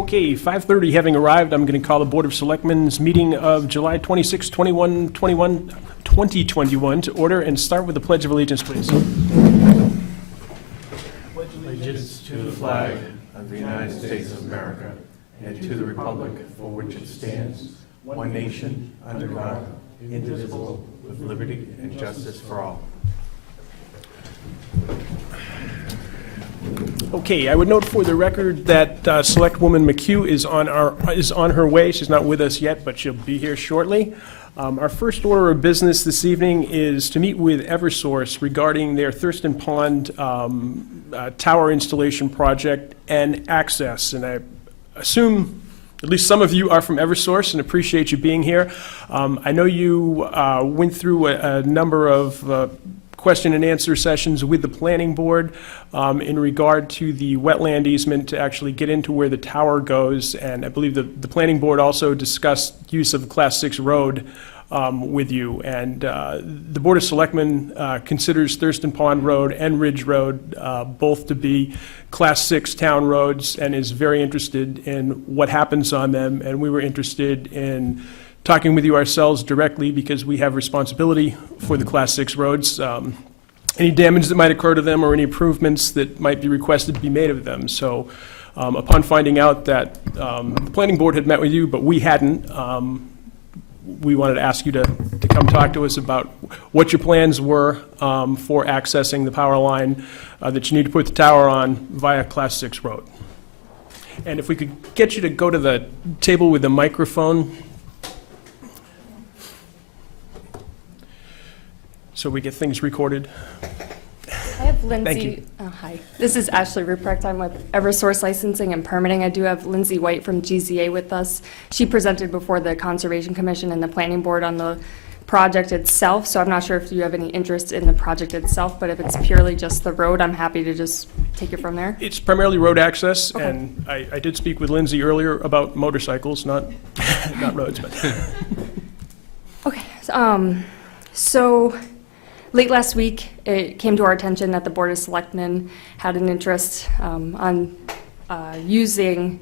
Okay, 5:30 having arrived, I'm going to call the Board of Selectmen's meeting of July 26, 2021 to order and start with the Pledge of Allegiance, please. Allegiance to the flag of the United States of America and to the republic for which it stands, one nation, under God, indivisible, with liberty and justice for all. Okay, I would note for the record that Selectwoman McHugh is on her way. She's not with us yet, but she'll be here shortly. Our first order of business this evening is to meet with Eversource regarding their Thurston Pond tower installation project and access. And I assume at least some of you are from Eversource and appreciate you being here. I know you went through a number of question and answer sessions with the planning board in regard to the wetland easement to actually get into where the tower goes. And I believe the planning board also discussed use of Class 6 road with you. And the Board of Selectmen considers Thurston Pond Road and Ridge Road both to be Class 6 town roads and is very interested in what happens on them. And we were interested in talking with you ourselves directly because we have responsibility for the Class 6 roads, any damage that might occur to them or any improvements that might be requested to be made of them. So upon finding out that the planning board had met with you, but we hadn't, we wanted to ask you to come talk to us about what your plans were for accessing the power line that you need to put the tower on via Class 6 road. And if we could get you to go to the table with the microphone, so we get things recorded. I have Lindsay. Thank you. Oh, hi. This is Ashley Ruprecht. I'm with Eversource Licensing and Permitting. I do have Lindsay White from GZA with us. She presented before the Conservation Commission and the Planning Board on the project itself, so I'm not sure if you have any interest in the project itself, but if it's purely just the road, I'm happy to just take it from there. It's primarily road access, Okay. and I did speak with Lindsay earlier about motorcycles, not roads, but. Okay. So late last week, it came to our attention that the Board of Selectmen had an interest on using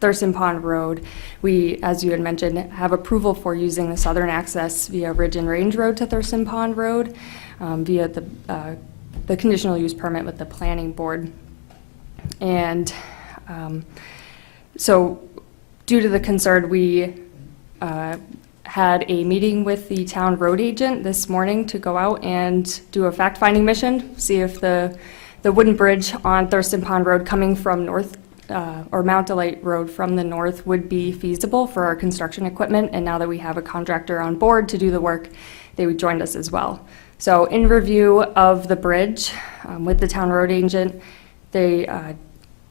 Thurston Pond Road. We, as you had mentioned, have approval for using the southern access via Ridge and Range Road to Thurston Pond Road via the conditional use permit with the Planning Board. And so due to the concern, we had a meeting with the town road agent this morning to go out and do a fact-finding mission, see if the wooden bridge on Thurston Pond Road coming from north, or Mount Delight Road from the north would be feasible for our construction equipment. And now that we have a contractor on board to do the work, they joined us as well. So in review of the bridge with the town road agent, they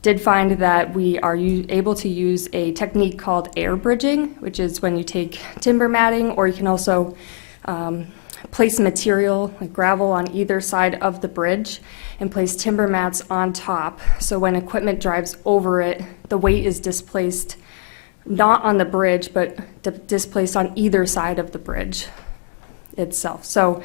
did find that we are able to use a technique called air bridging, which is when you take timber matting, or you can also place material, like gravel, on either side of the bridge and place timber mats on top. So when equipment drives over it, the weight is displaced not on the bridge, but displaced on either side of the bridge itself. So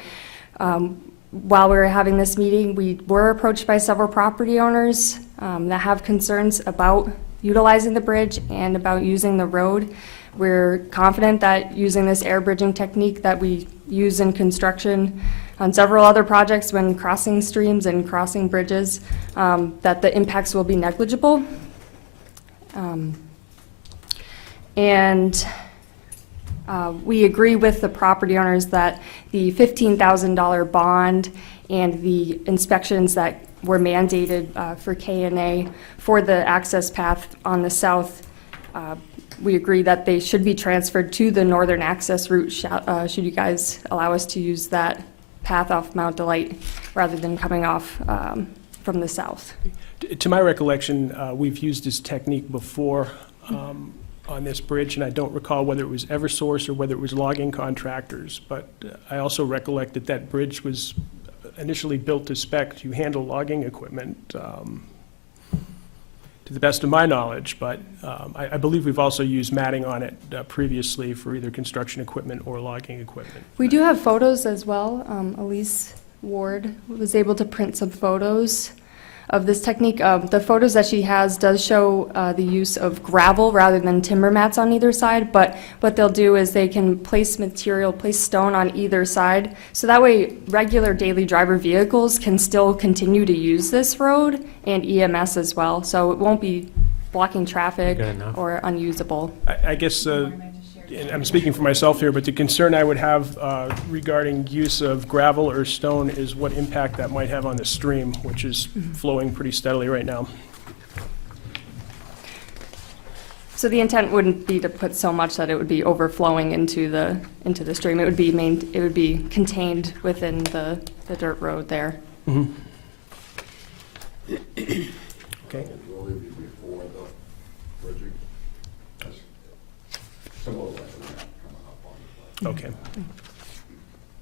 while we were having this meeting, we were approached by several property owners that have concerns about utilizing the bridge and about using the road. We're confident that using this air bridging technique that we use in construction on several other projects when crossing streams and crossing bridges, that the impacts will be negligible. We agree with the property owners that the $15,000 bond and the inspections that were mandated for K&A for the access path on the south, we agree that they should be transferred to the northern access route should you guys allow us to use that path off Mount Delight rather than coming off from the south. To my recollection, we've used this technique before on this bridge, and I don't recall whether it was Eversource or whether it was logging contractors, but I also recollect that that bridge was initially built to spec to handle logging equipment, to the best of my knowledge, but I believe we've also used matting on it previously for either construction equipment or logging equipment. We do have photos as well. Elise Ward was able to print some photos of this technique. The photos that she has does show the use of gravel rather than timber mats on either side, but what they'll do is they can place stone on either side, so that way regular daily driver vehicles can still continue to use this road, and EMS as well, so it won't be blocking traffic Good enough. or unusable. I guess, and I'm speaking for myself here, but the concern I would have regarding use of gravel or stone is what impact that might have on the stream, which is flowing pretty steadily right now. So the intent wouldn't be to put so much that it would be overflowing into the stream. It would be contained within the dirt road there. Okay. It will be before the bridging. That's similar like that coming up on the Okay.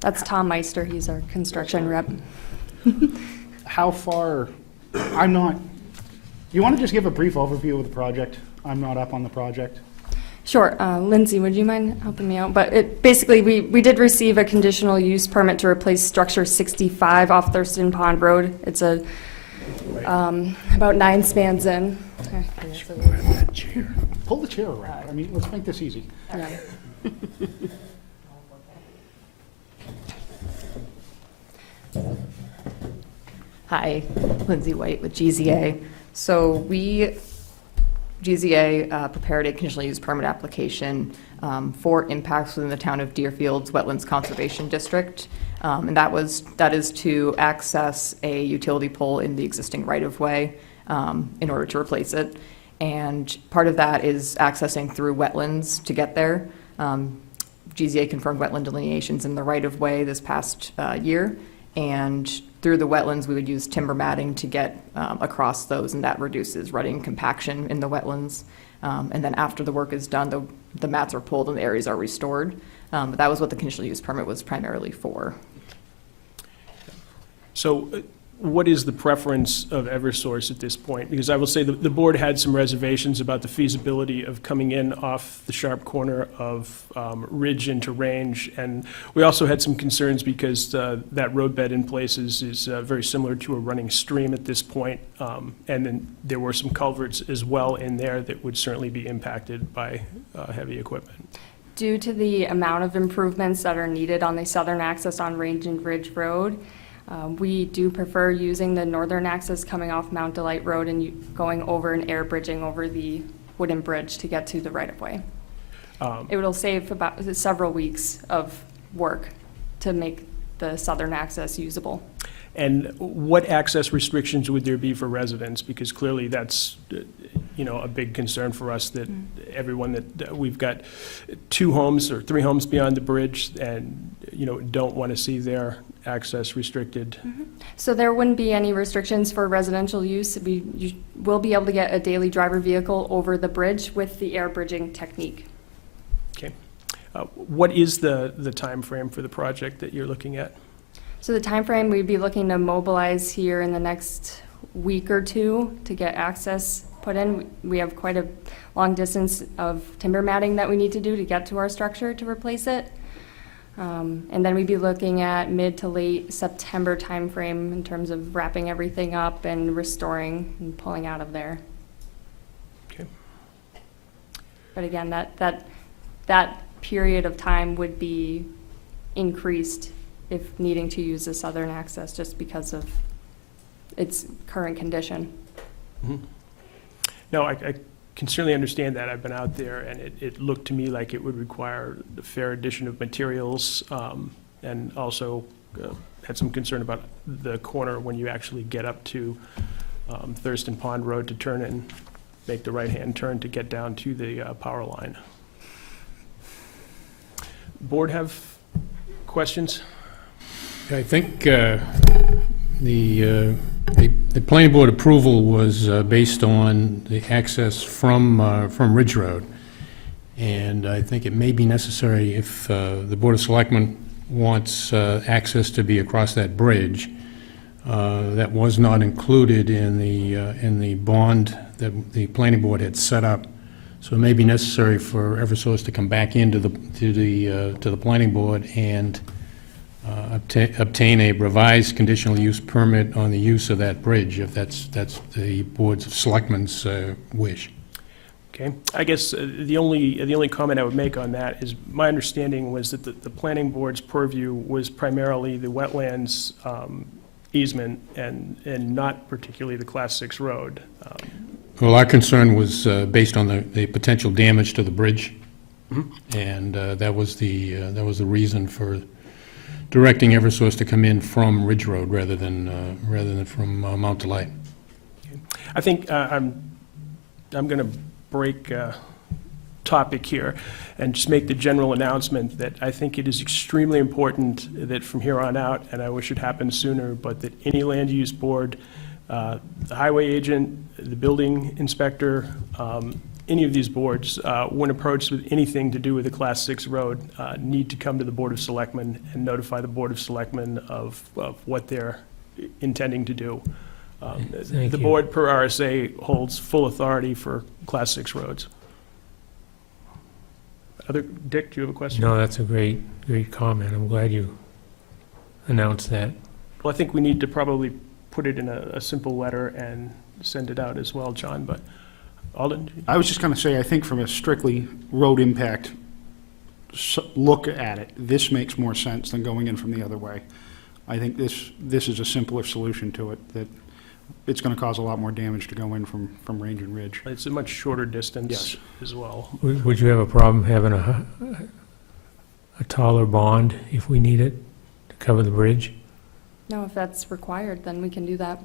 That's Tom Meister, he's our construction rep. How far, I'm not, you want to just give a brief overview of the project? I'm not up on the project. Sure, Lindsay, would you mind helping me out? But basically, we did receive a conditional use permit to replace structure 65 off Thurston Pond Road. It's about 9 spans in. Pull the chair around. I mean, let's make this easy. Yeah. Hi, Lindsay White with GZA. So GZA prepared a conditional use permit application for impacts within the town of Deerfield's Wetlands Conservation District. And that is to access a utility pole in the existing right-of-way in order to replace it. And part of that is accessing through wetlands to get there. GZA confirmed wetland delineations in the right-of-way this past year. And through the wetlands, we would use timber matting to get across those, and that reduces rutting compaction in the wetlands. And then after the work is done, the mats are pulled and the areas are restored. But that was what the conditional use permit was primarily for. So what is the preference of Eversource at this point? Because I will say the board had some reservations about the feasibility of coming in off the sharp corner of Ridge into Range. And we also had some concerns because that roadbed in places is very similar to a running stream at this point. And then there were some culverts as well in there that would certainly be impacted by heavy equipment. Due to the amount of improvements that are needed on the southern access on Range and Ridge Road, we do prefer using the northern access coming off Mount Delight Road and going over and air bridging over the wooden bridge to get to the right-of-way. It will save about several weeks of work to make the southern access usable. And what access restrictions would there be for residents? Because clearly that's, a big concern for us that everyone that, we've got 2 homes or 3 homes beyond the bridge and, don't want to see their access restricted. So there wouldn't be any restrictions for residential use. You will be able to get a daily driver vehicle over the bridge with the air bridging technique. Okay. What is the time frame for the project that you're looking at? So the time frame we'd be looking to mobilize here in the next week or 2 to get access put in. We have quite a long distance of timber matting that we need to do to get to our structure to replace it. And then we'd be looking at mid to late September timeframe in terms of wrapping everything up and restoring and pulling out of there. Okay. But again, that period of time would be increased if needing to use the southern access just because of its current condition. Mm-hmm. No, I can certainly understand that. I've been out there, and it looked to me like it would require a fair addition of materials, and also had some concern about the corner when you actually get up to Thurston Pond Road to turn and make the right-hand turn to get down to the power line. Board have questions? I think the planning board approval was based on the access from Ridge Road. And I think it may be necessary if the Board of Selectmen wants access to be across that bridge. That was not included in the bond that the planning board had set up. So it may be necessary for Eversource to come back into the planning board and obtain a revised conditional use permit on the use of that bridge, if that's the Board's of Selectmen's wish. Okay, I guess the only comment I would make on that is, my understanding was that the planning board's purview was primarily the wetlands easement and not particularly the Class 6 road. Well, our concern was based on the potential damage to the bridge, and that was the reason for directing Eversource to come in from Ridge Road rather than from Mount Delight. I think I'm going to break topic here and just make the general announcement that I think it is extremely important that from here on out, and I wish it happened sooner, but that any land use board, the highway agent, the building inspector, any of these boards, when approached with anything to do with a Class 6 road, need to come to the Board of Selectmen and notify the Board of Selectmen of what they're intending to do. Thank The you. board, per RSA, holds full authority for Class 6 roads. Dick, do you have a question? No, that's a great comment. I'm glad you announced that. Well, I think we need to probably put it in a simple letter and send it out as well, John, but Alden? I was just going to say, I think from a strictly road impact look at it, this makes more sense than going in from the other way. I think this is a simpler solution to it, that it's going to cause a lot more damage to go in from Range and Ridge. It's a much shorter distance Yes. as well. Would you have a problem having a taller bond if we need it to cover the bridge? No, if that's required, then we can do that.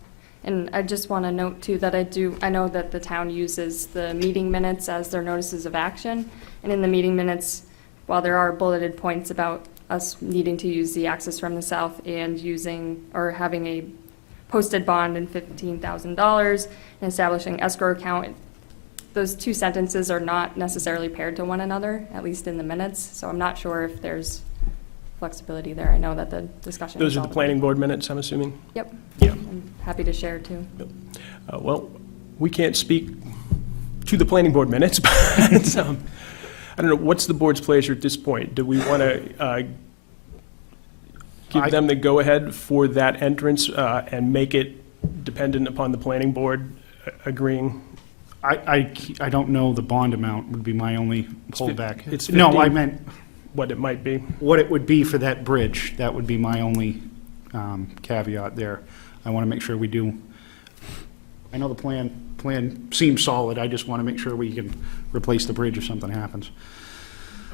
And I just want to note too that I know that the town uses the meeting minutes as their notices of action. And in the meeting minutes, while there are bulleted points about us needing to use the access from the south and using, or having a posted bond and $15,000 and establishing escrow account, those two sentences are not necessarily paired to one another, at least in the minutes. So I'm not sure if there's flexibility there. I know that the discussion. Those is are the all- planning board minutes, I'm assuming? Yep. Yeah. I'm happy to share too. Well, we can't speak to the planning board minutes, but I don't know, what's the board's pleasure at this point? Do we want to give them the go-ahead for that entrance and make it dependent upon the planning board agreeing? I don't know the bond amount would be my only holdback. it's No, 15. I meant What it might be? what it would be for that bridge. That would be my only caveat there. I want to make sure we do. I know the plan seems solid. I just want to make sure we can replace the bridge if something happens.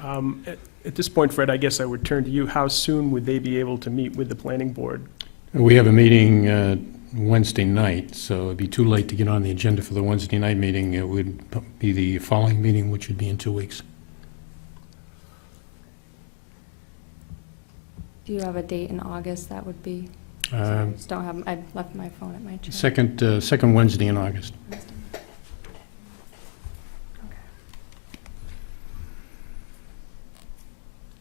At this point, Fred, I guess I would turn to you. How soon would they be able to meet with the planning board? We have a meeting Wednesday night, so it'd be too late to get on the agenda for the Wednesday night meeting. It would be the following meeting, which would be in 2 weeks. Do you have a date in August that would be? Uh, I just don't have, I left my phone at my chair. Second Wednesday in August.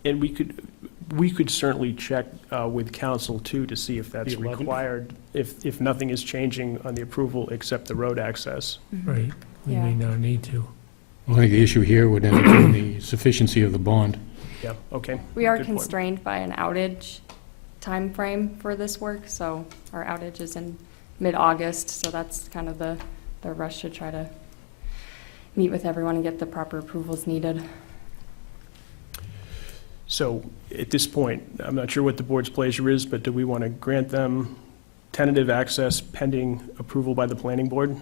And we could certainly check with council too to see if that's The 11th? required, if nothing is changing on the approval except the road access. Right, we Yeah. may not need to. Well, I think the issue here would end up being the sufficiency of the bond. Yeah, okay. We are Good point. constrained by an outage time frame for this work, so our outage is in mid-August, so that's kind of the rush to try to meet with everyone and get the proper approvals needed. So at this point, I'm not sure what the board's pleasure is, but do we want to grant them tentative access pending approval by the planning board?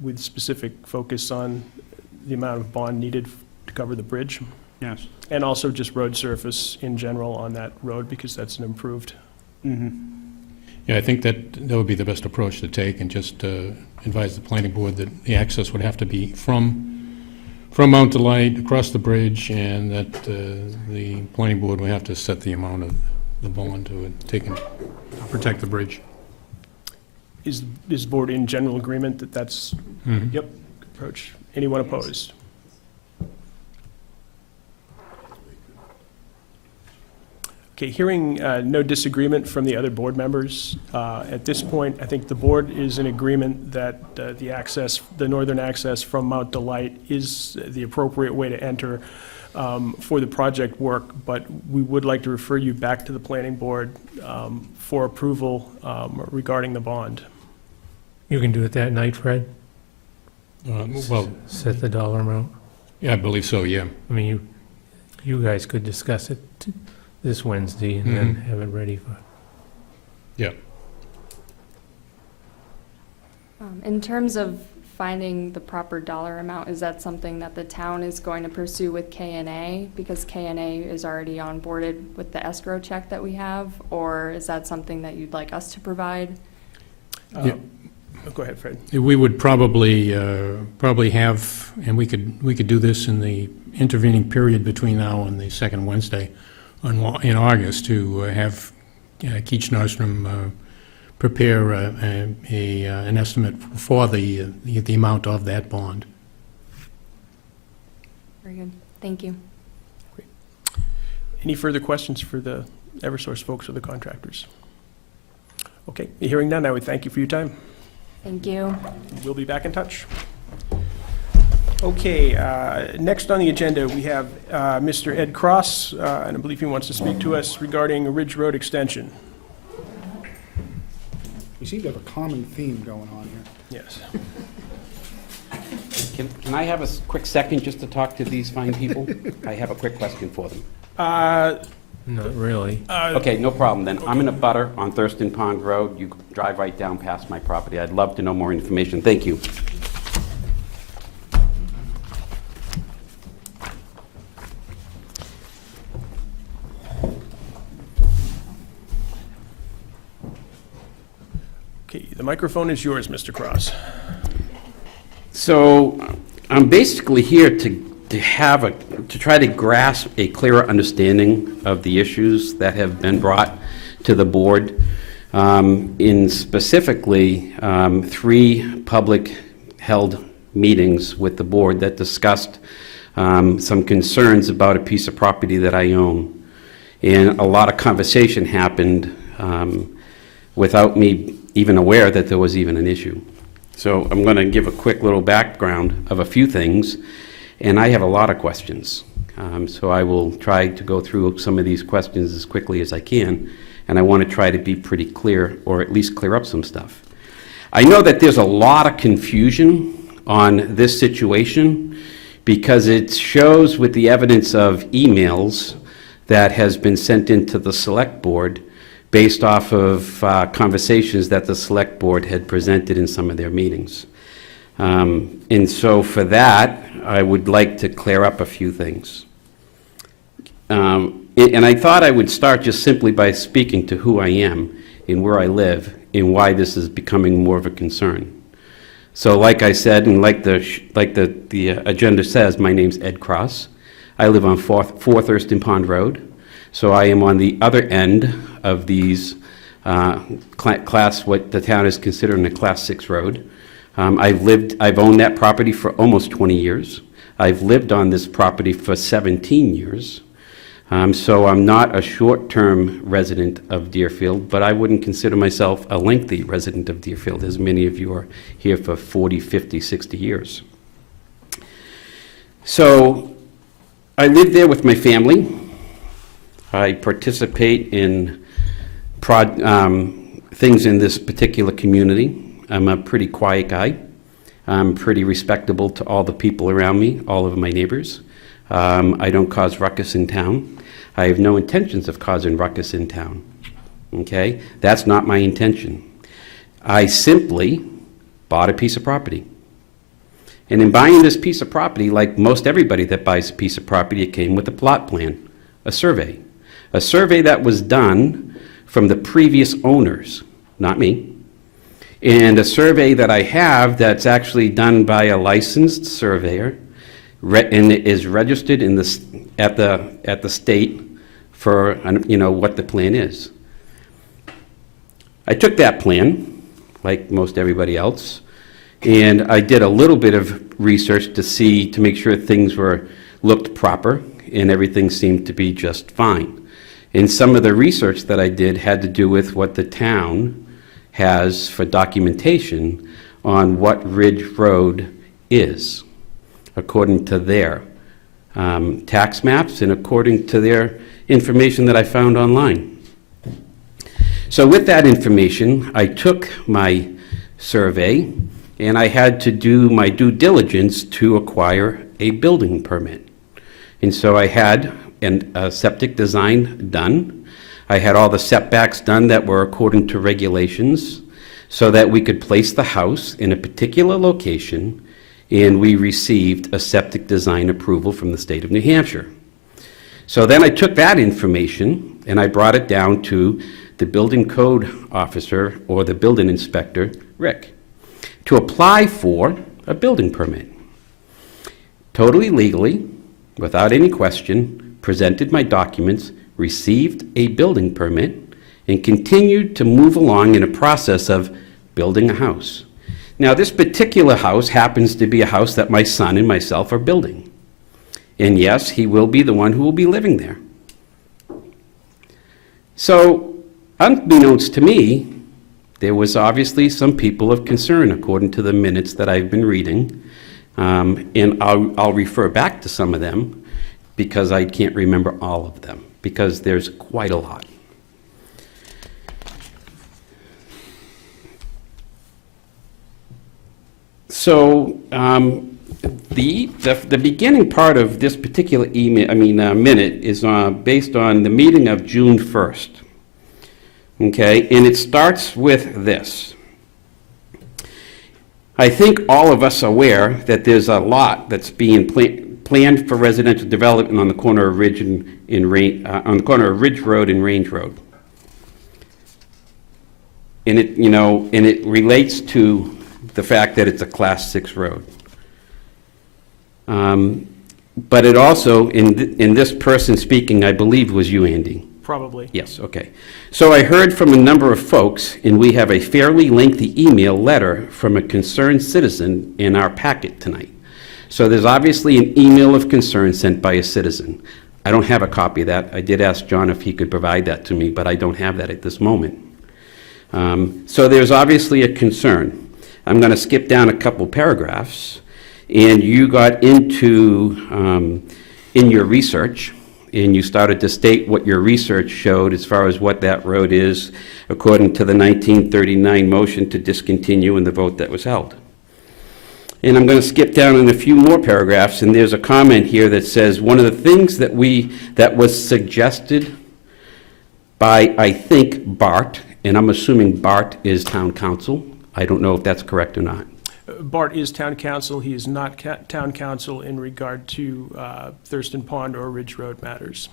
With specific focus on the amount of bond needed to cover the bridge? Yes. And also just road surface in general on that road, because that's an improved. Yeah, I think that would be the best approach to take, and just advise the planning board that the access would have to be from Mount Delight across the bridge, and that the planning board would have to set the amount of the bond to take and protect the bridge. Is the board in general agreement that that's Mhm. Yep. approach? Anyone opposed? Okay, hearing no disagreement from the other board members, at this point, I think the board is in agreement that the northern access from Mount Delight is the appropriate way to enter for the project work, but we would like to refer you back to the planning board for approval regarding the bond. You can do it that night, Fred? Well, Set the dollar amount? yeah, I believe so, yeah. I mean, you guys could discuss it this Wednesday and then have it ready for... Yeah. In terms of finding the proper dollar amount, is that something that the town is going to pursue with K&A? Because K&A is already onboarded with the escrow check that we have, or is that something that you'd like us to provide? Yeah. Go ahead, Fred. We would probably have, and we could do this in the intervening period between now and the second Wednesday in August, to have Keach Nordstrom prepare an estimate for the amount of that bond. Very good. Thank you. Any further questions for the Eversource folks or the contractors? Okay, hearing none, I would thank you for your time. Thank you. We'll be back in touch. Okay, next on the agenda, we have Mr. Ed Cross, and I believe he wants to speak to us regarding Ridge Road extension. We seem to have a common theme going on here. Yes. Can I have a quick second just to talk to these fine people? I have a quick question for them. Not really. Okay, no problem then. I'm in a butter on Thurston Pond Road. You drive right down past my property. I'd love to know more information. Thank you. Okay, the microphone is yours, Mr. Cross. So I'm basically here to try to grasp a clearer understanding of the issues that have been brought to the board, in specifically 3 public-held meetings with the board that discussed some concerns about a piece of property that I own. And a lot of conversation happened without me even aware that there was even an issue. So I'm going to give a quick little background of a few things, and I have a lot of questions. So I will try to go through some of these questions as quickly as I can, and I want to try to be pretty clear, or at least clear up some stuff. I know that there's a lot of confusion on this situation because it shows with the evidence of emails that has been sent into the select board based off of conversations that the select board had presented in some of their meetings. And so for that, I would like to clear up a few things. And I thought I would start just simply by speaking to who I am and where I live and why this is becoming more of a concern. So like I said, and like the agenda says, my name's Ed Cross. I live on 4 Thurston Pond Road. So I am on the other end of these what the town is considering a Class 6 road. I've owned that property for almost 20 years. I've lived on this property for 17 years. So I'm not a short-term resident of Deerfield, but I wouldn't consider myself a lengthy resident of Deerfield, as many of you are here for 40, 50, 60 years. So I live there with my family. I participate in things in this particular community. I'm a pretty quiet guy. I'm pretty respectable to all the people around me, all of my neighbors. I don't cause ruckus in town. I have no intentions of causing ruckus in town. Okay? That's not my intention. I simply bought a piece of property. And in buying this piece of property, like most everybody that buys a piece of property, it came with a plot plan, a survey. A survey that was done from the previous owners, not me. And a survey that I have that's actually done by a licensed surveyor and is registered in at the state for what the plan is. I took that plan, like most everybody else, and I did a little bit of research to make sure things looked proper and everything seemed to be just fine. And some of the research that I did had to do with what the town has for documentation on what Ridge Road is, according to their tax maps and according to their information that I found online. So with that information, I took my survey and I had to do my due diligence to acquire a building permit. And so I had a septic design done. I had all the setbacks done that were according to regulations so that we could place the house in a particular location, and we received a septic design approval from the state of New Hampshire. So then I took that information and I brought it down to the building code officer or the building inspector, Rick, to apply for a building permit. Totally legally, without any question, presented my documents, received a building permit, and continued to move along in a process of building a house. Now, this particular house happens to be a house that my son and myself are building. And yes, he will be the one who will be living there. So, unbeknownst to me, there was obviously some people of concern according to the minutes that I've been reading. And I'll refer back to some of them because I can't remember all of them, because there's quite a lot. So the beginning part of this particular minute is based on the meeting of June 1st. Okay, and it starts with this. I think all of us are aware that there's a lot that's being planned for residential development on the corner of Ridge Road and Range Road. And it relates to the fact that it's a Class 6 road. But it also, in this person speaking, I believe was you, Andy. Probably. Yes, okay. So I heard from a number of folks, and we have a fairly lengthy email letter from a concerned citizen in our packet tonight. So there's obviously an email of concern sent by a citizen. I don't have a copy of that. I did ask John if he could provide that to me, but I don't have that at this moment. So there's obviously a concern. I'm going to skip down a couple paragraphs, and you got into, in your research, and you started to state what your research showed as far as what that road is, according to the 1939 motion to discontinue and the vote that was held. And I'm going to skip down in a few more paragraphs, and there's a comment here that says, one of the things that was suggested by, I think, Bart, and I'm assuming Bart is town council. I don't know if that's correct or not. Bart is town council. He is not town council in regard to Thurston Pond or Ridge Road matters.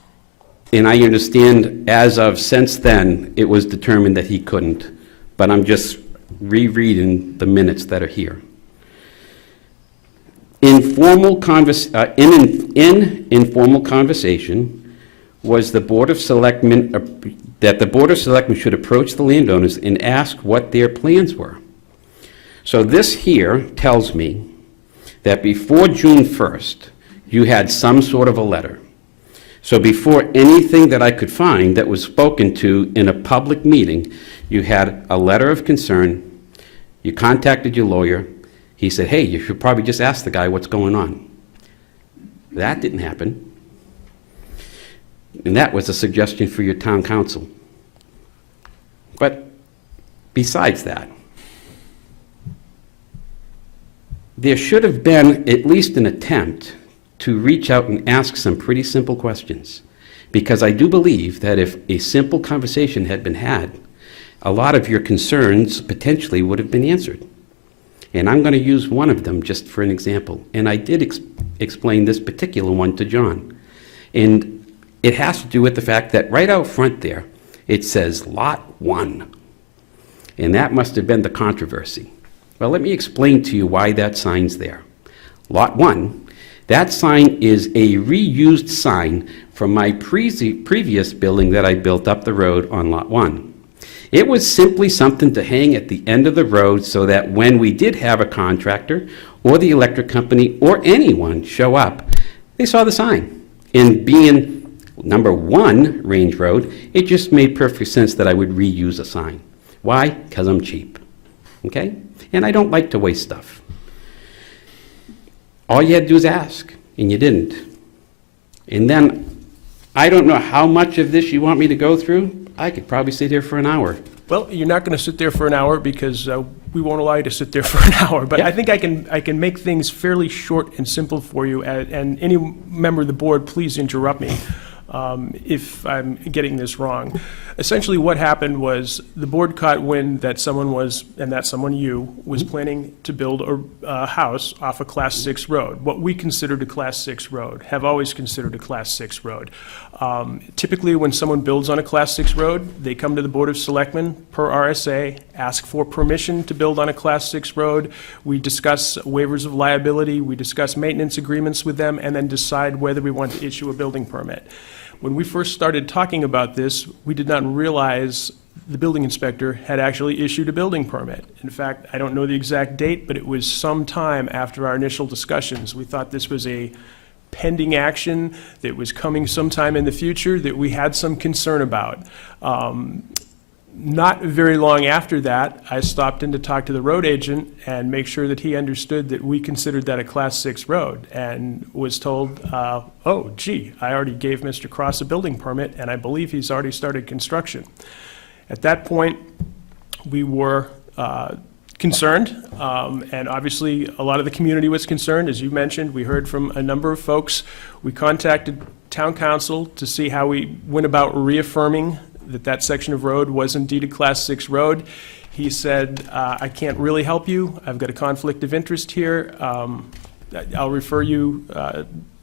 And I understand as of since then, it was determined that he couldn't. But I'm just rereading the minutes that are here. In informal conversation, was the Board of Selectmen, that the Board of Selectmen should approach the landowners and ask what their plans were. So this here tells me that before June 1st, you had some sort of a letter. So before anything that I could find that was spoken to in a public meeting, you had a letter of concern, you contacted your lawyer, he said, hey, you should probably just ask the guy what's going on. That didn't happen. And that was a suggestion for your town council. But besides that, there should have been at least an attempt to reach out and ask some pretty simple questions. Because I do believe that if a simple conversation had been had, a lot of your concerns potentially would have been answered. And I'm going to use one of them just for an example. And I did explain this particular one to John. And it has to do with the fact that right out front there, it says Lot 1. And that must have been the controversy. Well, let me explain to you why that sign's there. Lot 1, that sign is a reused sign from my previous building that I built up the road on Lot 1. It was simply something to hang at the end of the road so that when we did have a contractor or the electric company or anyone show up, they saw the sign. And being number 1 Range Road, it just made perfect sense that I would reuse a sign. Why? Because I'm cheap. Okay? And I don't like to waste stuff. All you had to do is ask, and you didn't. And then, I don't know how much of this you want me to go through. I could probably sit here for an hour. Well, you're not going to sit there for an hour because we won't allow you to sit there for an hour. But Yeah. I think I can make things fairly short and simple for you. And any member of the board, please interrupt me if I'm getting this wrong. Essentially, what happened was the board caught wind that someone was, and that someone, you, was planning to build a house off a Class 6 road, what we considered a Class 6 road, have always considered a Class 6 road. Typically, when someone builds on a Class 6 road, they come to the Board of Selectmen per RSA, ask for permission to build on a Class 6 road. We discuss waivers of liability, we discuss maintenance agreements with them, and then decide whether we want to issue a building permit. When we first started talking about this, we did not realize the building inspector had actually issued a building permit. In fact, I don't know the exact date, but it was some time after our initial discussions. We thought this was a pending action that was coming sometime in the future that we had some concern about. Not very long after that, I stopped in to talk to the road agent and make sure that he understood that we considered that a Class 6 road, and was told, oh, gee, I already gave Mr. Cross a building permit, and I believe he's already started construction. At that point, we were concerned, and obviously, a lot of the community was concerned. As you mentioned, we heard from a number of folks. We contacted town council to see how we went about reaffirming that section of road was indeed a Class 6 road. He said, I can't really help you. I've got a conflict of interest here. I'll refer you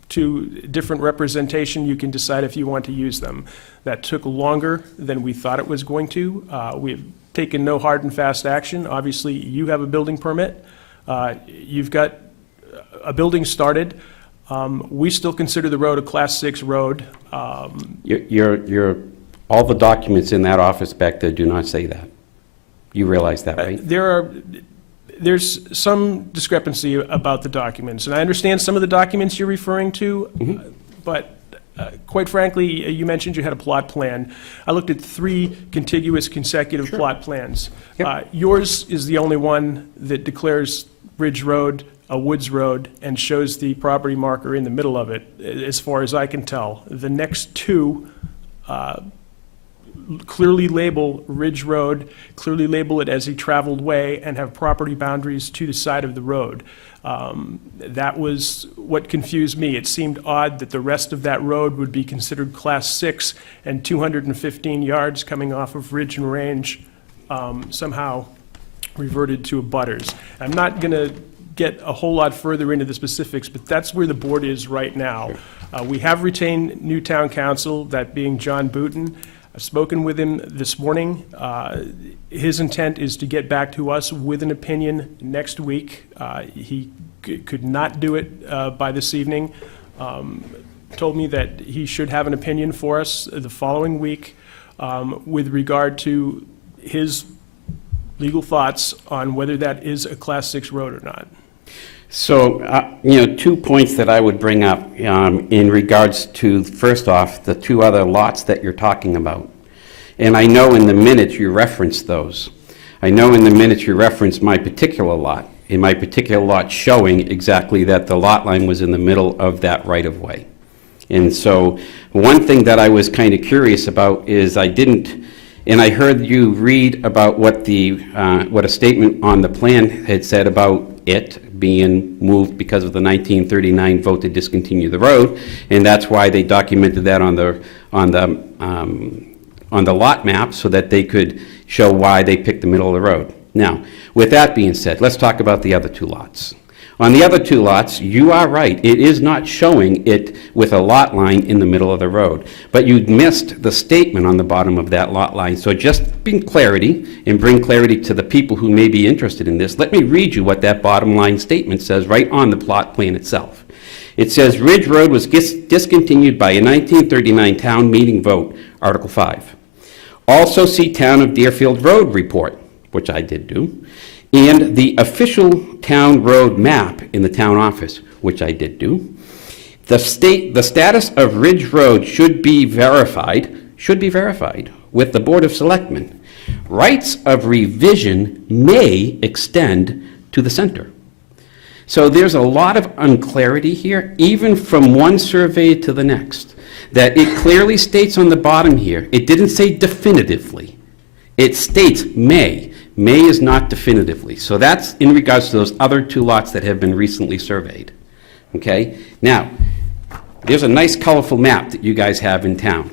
to different representation. You can decide if you want to use them. That took longer than we thought it was going to. We've taken no hard and fast action. Obviously, you have a building permit. You've got a building started. We still consider the road a Class 6 road. All the documents in that office back there do not say that. You realize that, right? There's some discrepancy about the documents, and I understand some of the documents you're referring to, but quite frankly, you mentioned you had a plot plan. I looked at 3 contiguous consecutive plot plans. Yep. Yours is the only one that declares Ridge Road a woods road and shows the property marker in the middle of it, as far as I can tell. The next 2 clearly label Ridge Road, clearly label it as a traveled way, and have property boundaries to the side of the road. That was what confused me. It seemed odd that the rest of that road would be considered Class 6, and 215 yards coming off of Ridge and Range somehow reverted to abutters. I'm not going to get a whole lot further into the specifics, but that's where the board is right now. We have retained new town council, that being John Booton. I've spoken with him this morning. His intent is to get back to us with an opinion next week. He could not do it by this evening. Told me that he should have an opinion for us the following week with regard to his legal thoughts on whether that is a Class 6 road or not. So, 2 points that I would bring up in regards to, first off, the 2 other lots that you're talking about. And I know in the minutes you referenced those. I know in the minutes you referenced my particular lot, in my particular lot showing exactly that the lot line was in the middle of that right-of-way. And so, one thing that I was kind of curious about is I heard you read about what a statement on the plan had said about it being moved because of the 1939 vote to discontinue the road, and that's why they documented that on the lot map so that they could show why they picked the middle of the road. Now, with that being said, let's talk about the other 2 lots. On the other 2 lots, you are right. It is not showing it with a lot line in the middle of the road. But you missed the statement on the bottom of that lot line. So just bring clarity and bring clarity to the people who may be interested in this. Let me read you what that bottom line statement says right on the plot plan itself. It says, Ridge Road was discontinued by a 1939 town meeting vote, Article 5. Also see Town of Deerfield Road report, which I did do, and the official town road map in the town office, which I did do. The status of Ridge Road should be verified with the Board of Selectmen. Rights of revision may extend to the center. So there's a lot of unclarity here, even from one survey to the next, that it clearly states on the bottom here, it didn't say definitively. It states may. May is not definitively. So that's in regards to those other 2 lots that have been recently surveyed. Okay? Now, there's a nice colorful map that you guys have in town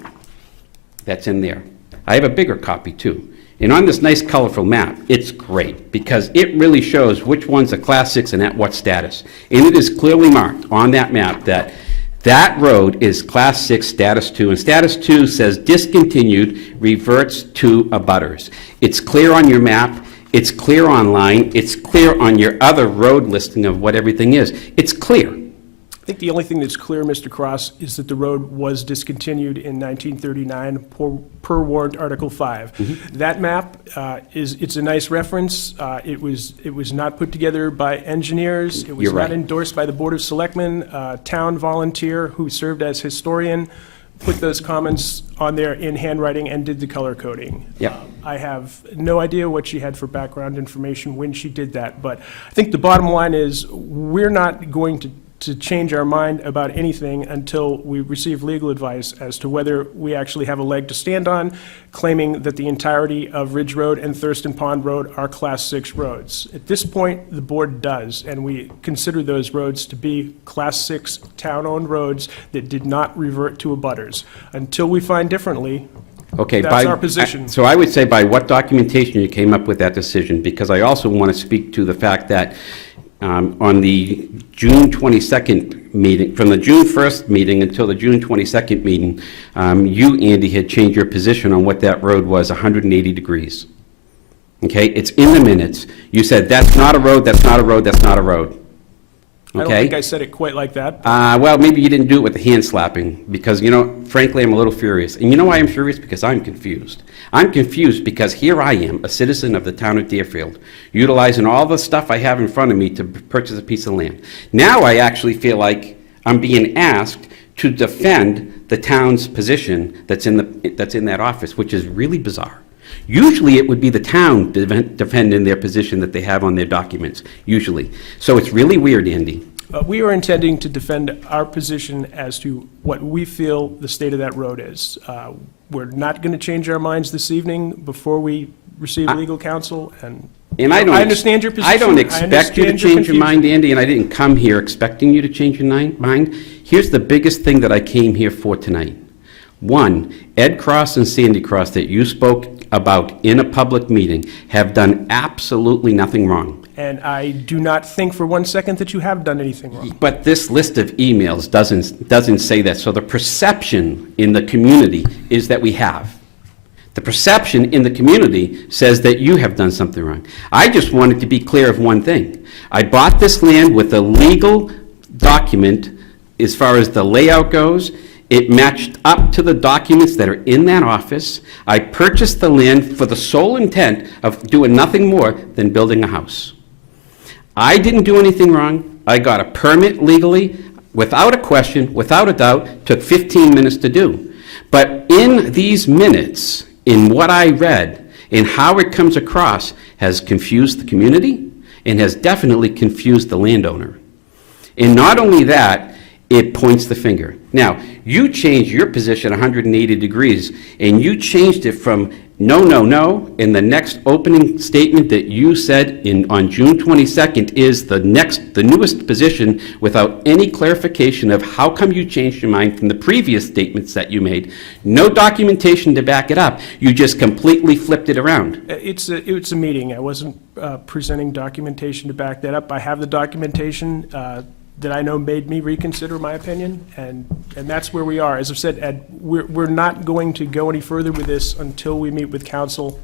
that's in there. I have a bigger copy too. And on this nice colorful map, it's great because it really shows which one's a Class 6 and at what status. And it is clearly marked on that map that that road is Class 6 Status 2, and Status 2 says discontinued, reverts to abutters. It's clear on your map, it's clear online, it's clear on your other road listing of what everything is. It's clear. I think the only thing that's clear, Mr. Cross, is that the road was discontinued in 1939 per warrant Article 5. That map it's a nice reference. It was not put together by engineers. It was You're right. not endorsed by the Board of Selectmen. A town volunteer who served as historian put those comments on there in handwriting and did the color coding. Yep. I have no idea what she had for background information when she did that, but I think the bottom line is we're not going to change our mind about anything until we receive legal advice as to whether we actually have a leg to stand on, claiming that the entirety of Ridge Road and Thurston Pond Road are Class 6 roads. At this point, the board does, and we consider those roads to be Class 6 town-owned roads that did not revert to abutters. Until we find differently, Okay, that's our position. So I would say by what documentation you came up with that decision, because I also want to speak to the fact that on the June 22nd meeting, from the June 1st meeting until the June 22nd meeting, you, Andy, had changed your position on what that road was 180 degrees. Okay, it's in the minutes. You said, that's not a road, that's not a road, that's not a road. I don't Okay? think I said it quite like that. Well, maybe you didn't do it with the hand slapping, because, you know, frankly, I'm a little furious. And you know why I'm furious? Because I'm confused. I'm confused because here I am, a citizen of the town of Deerfield, utilizing all the stuff I have in front of me to purchase a piece of land. Now I actually feel like I'm being asked to defend the town's position that's in that office, which is really bizarre. Usually, it would be the town defending their position that they have on their documents, usually. So it's really weird, Andy. We are intending to defend our position as to what we feel the state of that road is. We're not going to change our minds this evening before we receive legal counsel, and And I understand your position. I don't expect you to understand change your confusion. mind, Andy, and I didn't come here expecting you to change your mind. Here's the biggest thing that I came here for tonight. One, Ed Cross and Sandy Cross that you spoke about in a public meeting have done absolutely nothing wrong. And I do not think for one second that you have done anything wrong. But this list of emails doesn't say that. So the perception in the community is that we have. The perception in the community says that you have done something wrong. I just wanted to be clear of one thing. I bought this land with a legal document as far as the layout goes. It matched up to the documents that are in that office. I purchased the land for the sole intent of doing nothing more than building a house. I didn't do anything wrong. I got a permit legally, without a question, without a doubt, took 15 minutes to do. But in these minutes, in what I read, in how it comes across, has confused the community and has definitely confused the landowner. And not only that, it points the finger. Now, you changed your position 180 degrees, and you changed it from no, no, no, in the next opening statement that you said on June 22nd is the newest position without any clarification of how come you changed your mind from the previous statements that you made. No documentation to back it up. You just completely flipped it around. It's a meeting. I wasn't presenting documentation to back that up. I have the documentation that I know made me reconsider my opinion, and that's where we are. As I've said, Ed, we're not going to go any further with this until we meet with council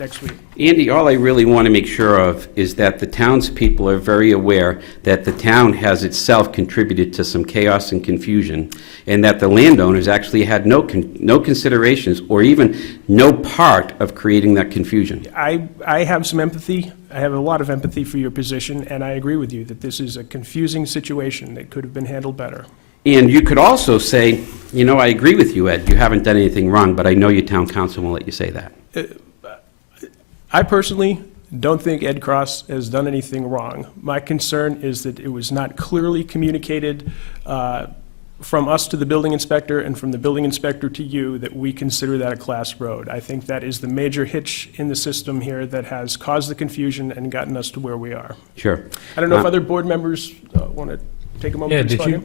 next week. Andy, all I really want to make sure of is that the townspeople are very aware that the town has itself contributed to some chaos and confusion, and that the landowners actually had no considerations or even no part of creating that confusion. I have some empathy. I have a lot of empathy for your position, and I agree with you that this is a confusing situation that could have been handled better. And you could also say, you know, I agree with you, Ed, you haven't done anything wrong, but I know your town council won't let you say that. I personally Don't think Ed Cross has done anything wrong. My concern is that it was not clearly communicated from us to the building inspector and from the building inspector to you that we consider that a class road. I think that is the major hitch in the system here that has caused the confusion and gotten us to where we are. Sure. I don't know if other board members want to take a moment Yeah, to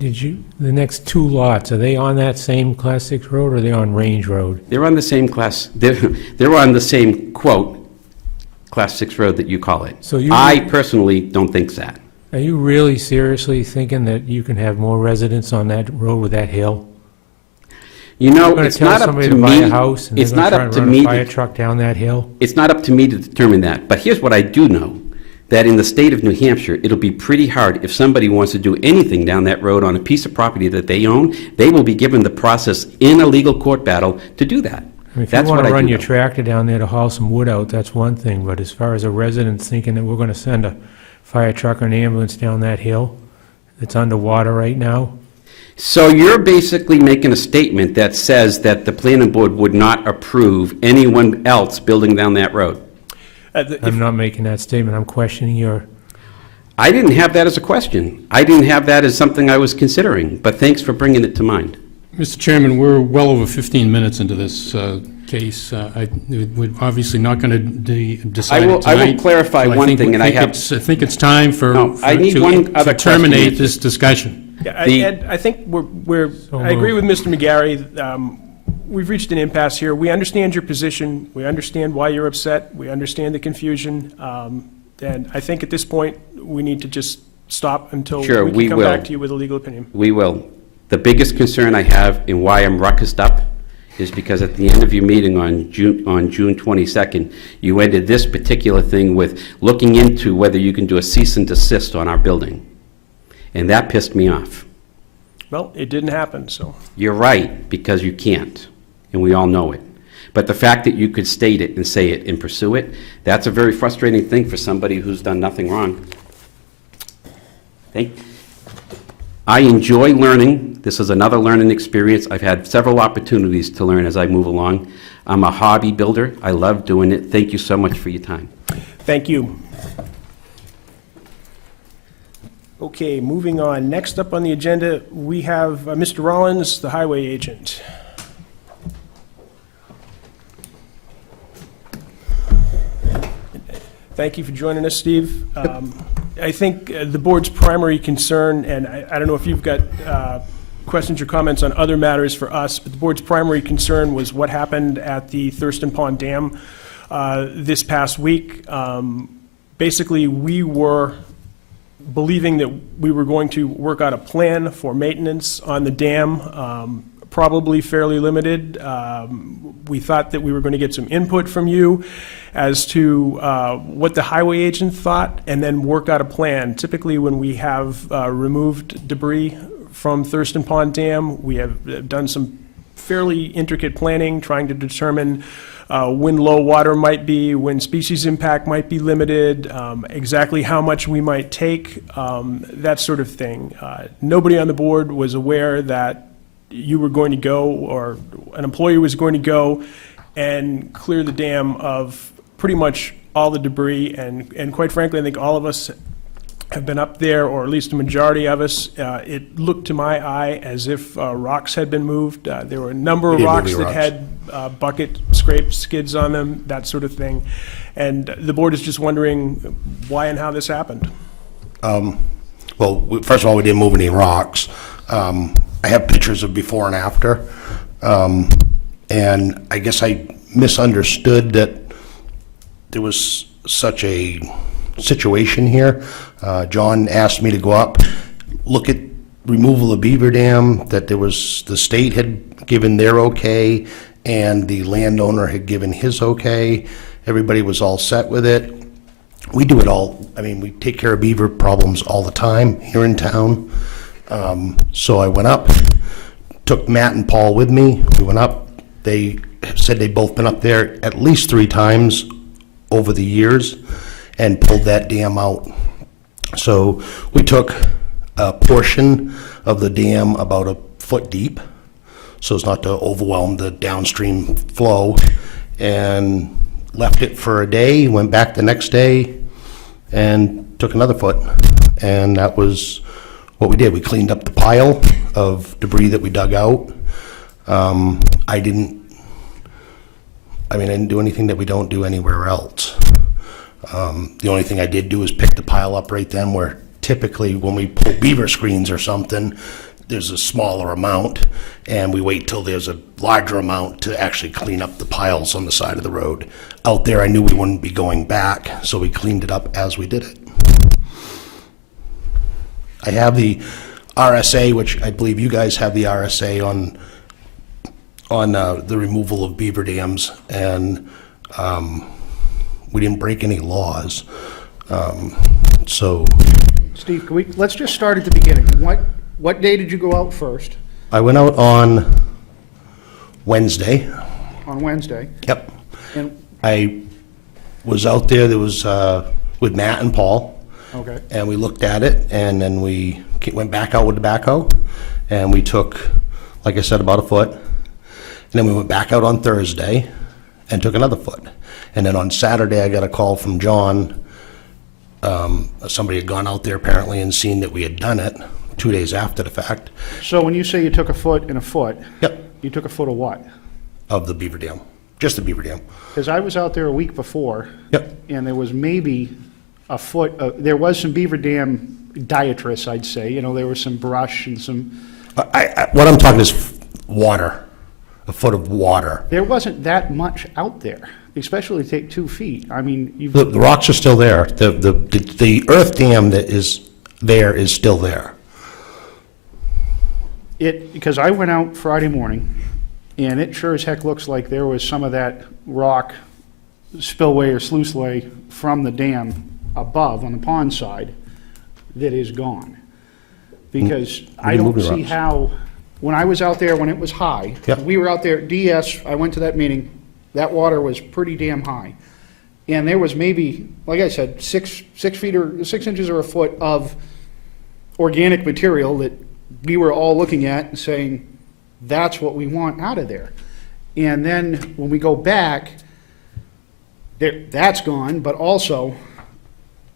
respond. the next two lots, are they on that same Class 6 road, or are they on Range Road? They're on the same they're on the same, quote, Class 6 road that you call it. So you- I personally don't think that. Are you really seriously thinking that you can have more residents on that road with that hill? You know, You're going it's to tell not up somebody to to buy me. a house, and they're It's going not to try up and to run me. a fire truck down that hill? It's not up to me to determine that. But here's what I do know, that in the state of New Hampshire, it'll be pretty hard if somebody wants to do anything down that road on a piece of property that they own, they will be given the process in a legal court battle to do that. I mean, if you That's want what I to do run your know. tractor down there to haul some wood out, that's one thing, but as far as a resident thinking that we're going to send a fire truck or an ambulance down that hill that's underwater right now, So you're basically making a statement that says that the planning board would not approve anyone else building down that road. I'm not making that statement, I'm questioning your, I didn't have that as a question. I didn't have that as something I was considering, but thanks for bringing it to mind. Mr. Chairman, we're well over 15 minutes into this case. We're obviously not going to decide it I will tonight. clarify but one thing, and I think it's time for No, I need to one other terminate question. this discussion. Yeah, The- Ed, I think I agree with Mr. McGarry. We've reached an impasse here. We understand your position. We understand why you're upset. We understand the confusion. And I think at this point, we need to just stop until Sure, we we can come will. back to you with a legal opinion. We will. The biggest concern I have and why I'm ruckused up is because at the end of your meeting on June 22nd, you ended this particular thing with looking into whether you can do a cease and desist on our building. And that pissed me off. Well, it didn't happen, so. You're right, because you can't, and we all know it. But the fact that you could state it and say it and pursue it, that's a very frustrating thing for somebody who's done nothing wrong. I enjoy learning. This is another learning experience. I've had several opportunities to learn as I move along. I'm a hobby builder. I love doing it. Thank you so much for your time. Thank you. Okay, moving on. Next up on the agenda, we have Mr. Rollins, the highway agent. Thank you for joining us, Steve. I think the board's primary concern, and I don't know if you've got questions or comments on other matters for us, but the board's primary concern was what happened at the Thurston Pond Dam this past week. Basically, we were believing that we were going to work out a plan for maintenance on the dam, probably fairly limited. We thought that we were going to get some input from you as to what the highway agent thought, and then work out a plan. Typically, when we have removed debris from Thurston Pond Dam, we have done some fairly intricate planning, trying to determine when low water might be, when species impact might be limited, exactly how much we might take, that sort of thing. Nobody on the board was aware that you were going to go, or an employee was going to go and clear the dam of pretty much all the debris, and quite frankly, I think all of us have been up there, or at least a majority of us. It looked to my eye as if rocks had been moved. There were a number of didn't move rocks any that had bucket scrape skids on them, that sort of thing. And the board is just wondering why and how this happened. First of all, we didn't move any rocks. I have pictures of before and after. And I guess I misunderstood that there was such a situation here. John asked me to go up, look at removal of Beaver Dam, that there was, the state had given their okay, and the landowner had given his okay. Everybody was all set with it. We do it all, I mean, we take care of beaver problems all the time here in town. So I went up, took Matt and Paul with me. We went up. They said they'd both been up there at least 3 times over the years and pulled that dam out. So we took a portion of the dam about a foot deep, so as not to overwhelm the downstream flow, and left it for a day, went back the next day, and took another foot. And that was what we did. We cleaned up the pile of debris that we dug out. I didn't do anything that we don't do anywhere else. The only thing I did do is pick the pile up right then, where typically when we pull beaver screens or something, there's a smaller amount, and we wait till there's a larger amount to actually clean up the piles on the side of the road. Out there, I knew we wouldn't be going back, so we cleaned it up as we did it. I have the RSA, which I believe you guys have the RSA on the removal of beaver dams, and we didn't break any laws. So Steve, let's just start at the beginning. What day did you go out first? I went out on Wednesday. On Wednesday? Yep. And, I was out there, with Matt and Paul, okay, and we looked at it, and then we went back out with the backhoe, and we took, like I said, about a foot. And then we went back out on Thursday and took another foot. And then on Saturday, I got a call from John. Somebody had gone out there apparently and seen that we had done it 2 days after the fact. so when you say you took a foot and a foot, Yep, you took a foot of what? of the beaver dam, just the beaver dam. Because I was out there a week before, Yep, and there was maybe a foot, there was some beaver dam diatrus, I'd say. You know, there was some brush and some, what I'm talking is water, a foot of water. there wasn't that much out there, especially to take 2 feet. I mean, you've, The rocks are still there. The earth dam that is there is still there. because I went out Friday morning, and it sure as heck looks like there was some of that rock spillway or sluiceway from the dam above on the pond side that is gone. Because I don't moving see rocks. how, when I was out there, when it was high, Yep. we were out there at DS, I went to that meeting, that water was pretty damn high. And there was maybe, like I said, 6 inches or a foot of organic material that we were all looking at and saying, that's what we want out of there. And then when we go back, that's gone, but also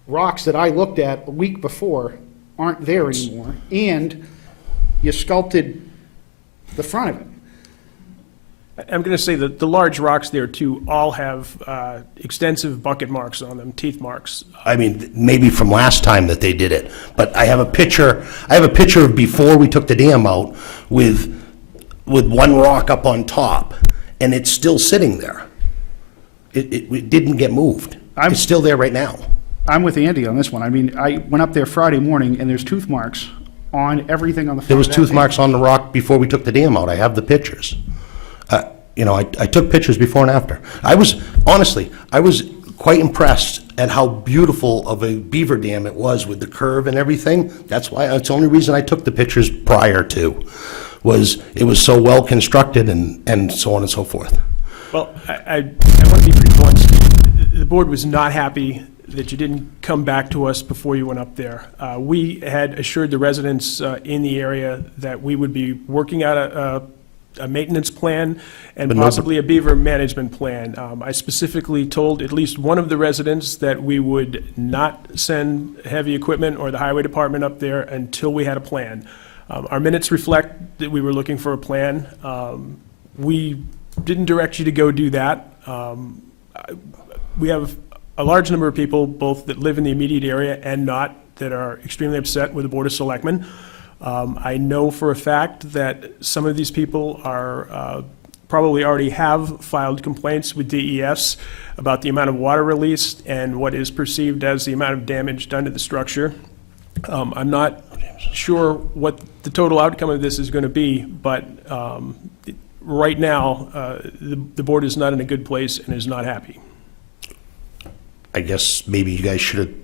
rocks that I looked at a week before aren't there anymore, and you sculpted the front of it. I'm going to say that the large rocks there too all have extensive bucket marks on them, teeth marks. I mean, maybe from last time that they did it, but I have a picture of before we took the dam out with one rock up on top, and it's still sitting there. It didn't get moved. It's still there right now. I'm with Andy on this one. I mean, I went up there Friday morning, and there's tooth marks on everything on the front There was of that tooth thing. marks on the rock before we took the dam out. I have the pictures. I took pictures before and after. I was quite impressed at how beautiful of a beaver dam it was with the curve and everything. That's the only reason I took the pictures prior to, was it was so well constructed and so on and so forth. Well, I want to be pretty blunt, Steve. The board was not happy that you didn't come back to us before you went up there. We had assured the residents in the area that we would be working out a maintenance plan and But possibly a beaver management plan. I specifically told at least one of the residents that we would not send heavy equipment or the highway department up there until we had a plan. Our minutes reflect that we were looking for a plan. We didn't direct you to go do that. We have a large number of people, both that live in the immediate area and not, that are extremely upset with the Board of Selectmen. I know for a fact that some of these people are probably already have filed complaints with DES about the amount of water released and what is perceived as the amount of damage done to the structure. I'm not sure what the total outcome of this is going to be, but right now, the board is not in a good place and is not happy. I guess maybe you guys should have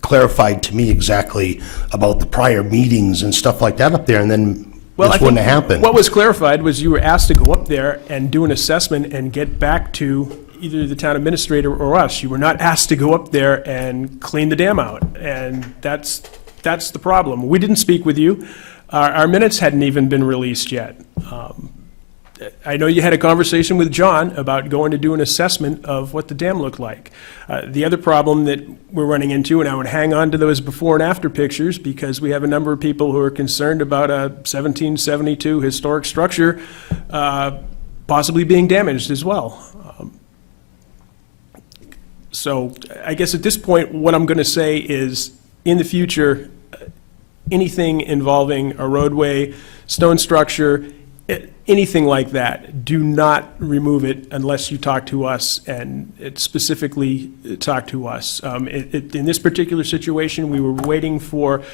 clarified to me exactly about the prior meetings and stuff like that up there, and then Well, this I wouldn't think have happened. What was clarified was you were asked to go up there and do an assessment and get back to either the town administrator or us. You were not asked to go up there and clean the dam out, and that's the problem. We didn't speak with you. Our minutes hadn't even been released yet. I know you had a conversation with John about going to do an assessment of what the dam looked like. The other problem that we're running into, and I would hang on to those before and after pictures because we have a number of people who are concerned about a 1772 historic structure possibly being damaged as well. So I guess at this point, what I'm going to say is, in the future, anything involving a roadway, stone structure, anything like that, do not remove it unless you talk to us and specifically talk to us. In this particular situation, we were waiting for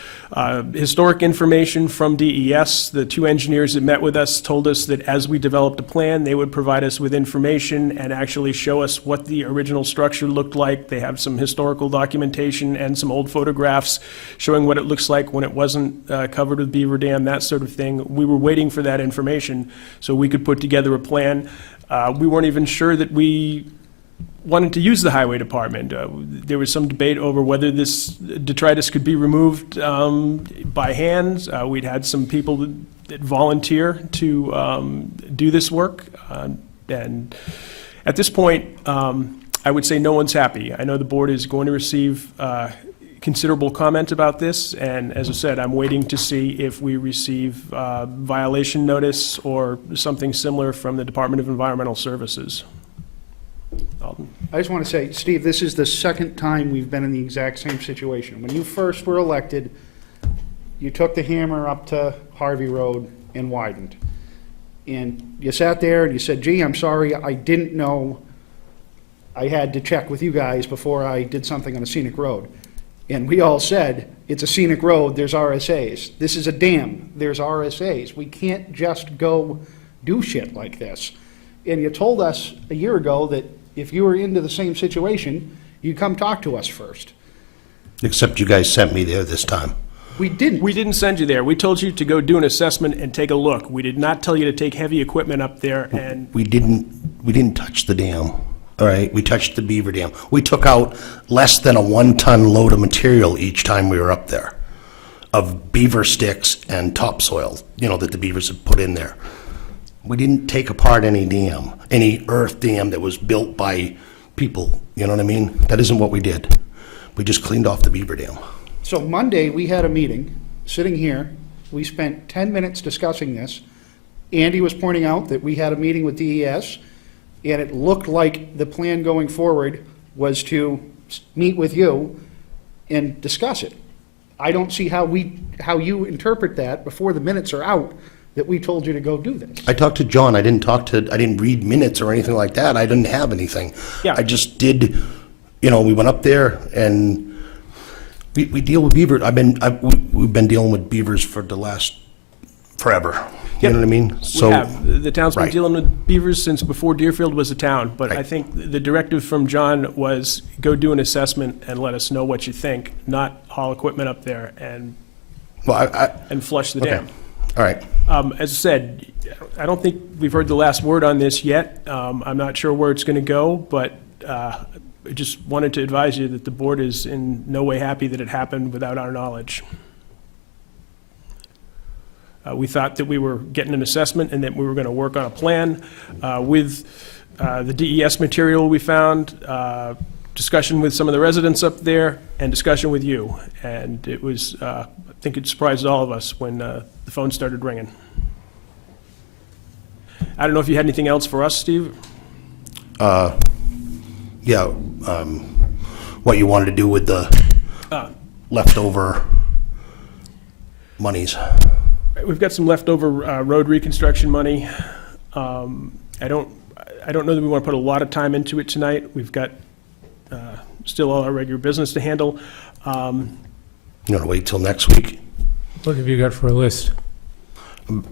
historic information from DES. The two engineers that met with us told us that as we developed a plan, they would provide us with information and actually show us what the original structure looked like. They have some historical documentation and some old photographs showing what it looks like when it wasn't covered with beaver dam, that sort of thing. We were waiting for that information so we could put together a plan. We weren't even sure that we wanted to use the highway department. There was some debate over whether this detritus could be removed by hand. We'd had some people that volunteer to do this work. And at this point, I would say no one's happy. I know the board is going to receive considerable comment about this, and as I said, I'm waiting to see if we receive violation notice or something similar from the Department of Environmental Services. Alden. I just want to say, Steve, this is the second time we've been in the exact same situation. When you first were elected, you took the hammer up to Harvey Road and widened. And you sat there and you said, gee, I'm sorry, I didn't know I had to check with you guys before I did something on a scenic road. And we all said, it's a scenic road, there's RSAs. This is a dam, there's RSAs. We can't just go do shit like this. And you told us a year ago that if you were into the same situation, you'd come talk to us first. Except you guys sent me there this time. We didn't. We didn't send you there. We told you to go do an assessment and take a look. We did not tell you to take heavy equipment up there and We didn't touch the dam, all right? We touched the beaver dam. We took out less than a 1-ton load of material each time we were up there, of beaver sticks and topsoil, that the beavers had put in there. We didn't take apart any dam, any earth dam that was built by people, you know what I mean? That isn't what we did. We just cleaned off the beaver dam. So Monday, we had a meeting, sitting here. We spent 10 minutes discussing this. Andy was pointing out that we had a meeting with DES, and it looked like the plan going forward was to meet with you and discuss it. I don't see how you interpret that before the minutes are out, that we told you to go do this. I talked to John. I didn't read minutes or anything like that. I didn't have anything. Yeah. I just did, we went up there and we deal with beaver. We've been dealing with beavers for the last forever. You know what I mean? we have. The town's been Right. dealing with beavers since before Deerfield was a town. But I Right. think the directive from John was go do an assessment and let us know what you think, not haul equipment up there and Well, flush the okay. dam. All right. As I said, I don't think we've heard the last word on this yet. I'm not sure where it's going to go, but I just wanted to advise you that the board is in no way happy that it happened without our knowledge. We thought that we were getting an assessment and that we were going to work on a plan with the DES material we found, discussion with some of the residents up there, and discussion with you. And it was, I think it surprised all of us when the phone started ringing. I don't know if you had anything else for us, Steve? Yeah. What you wanted to do with the leftover monies. We've got some leftover road reconstruction money. I don't know that we want to put a lot of time into it tonight. We've got still all our regular business to handle. You want to wait till next week? What have you got for a list?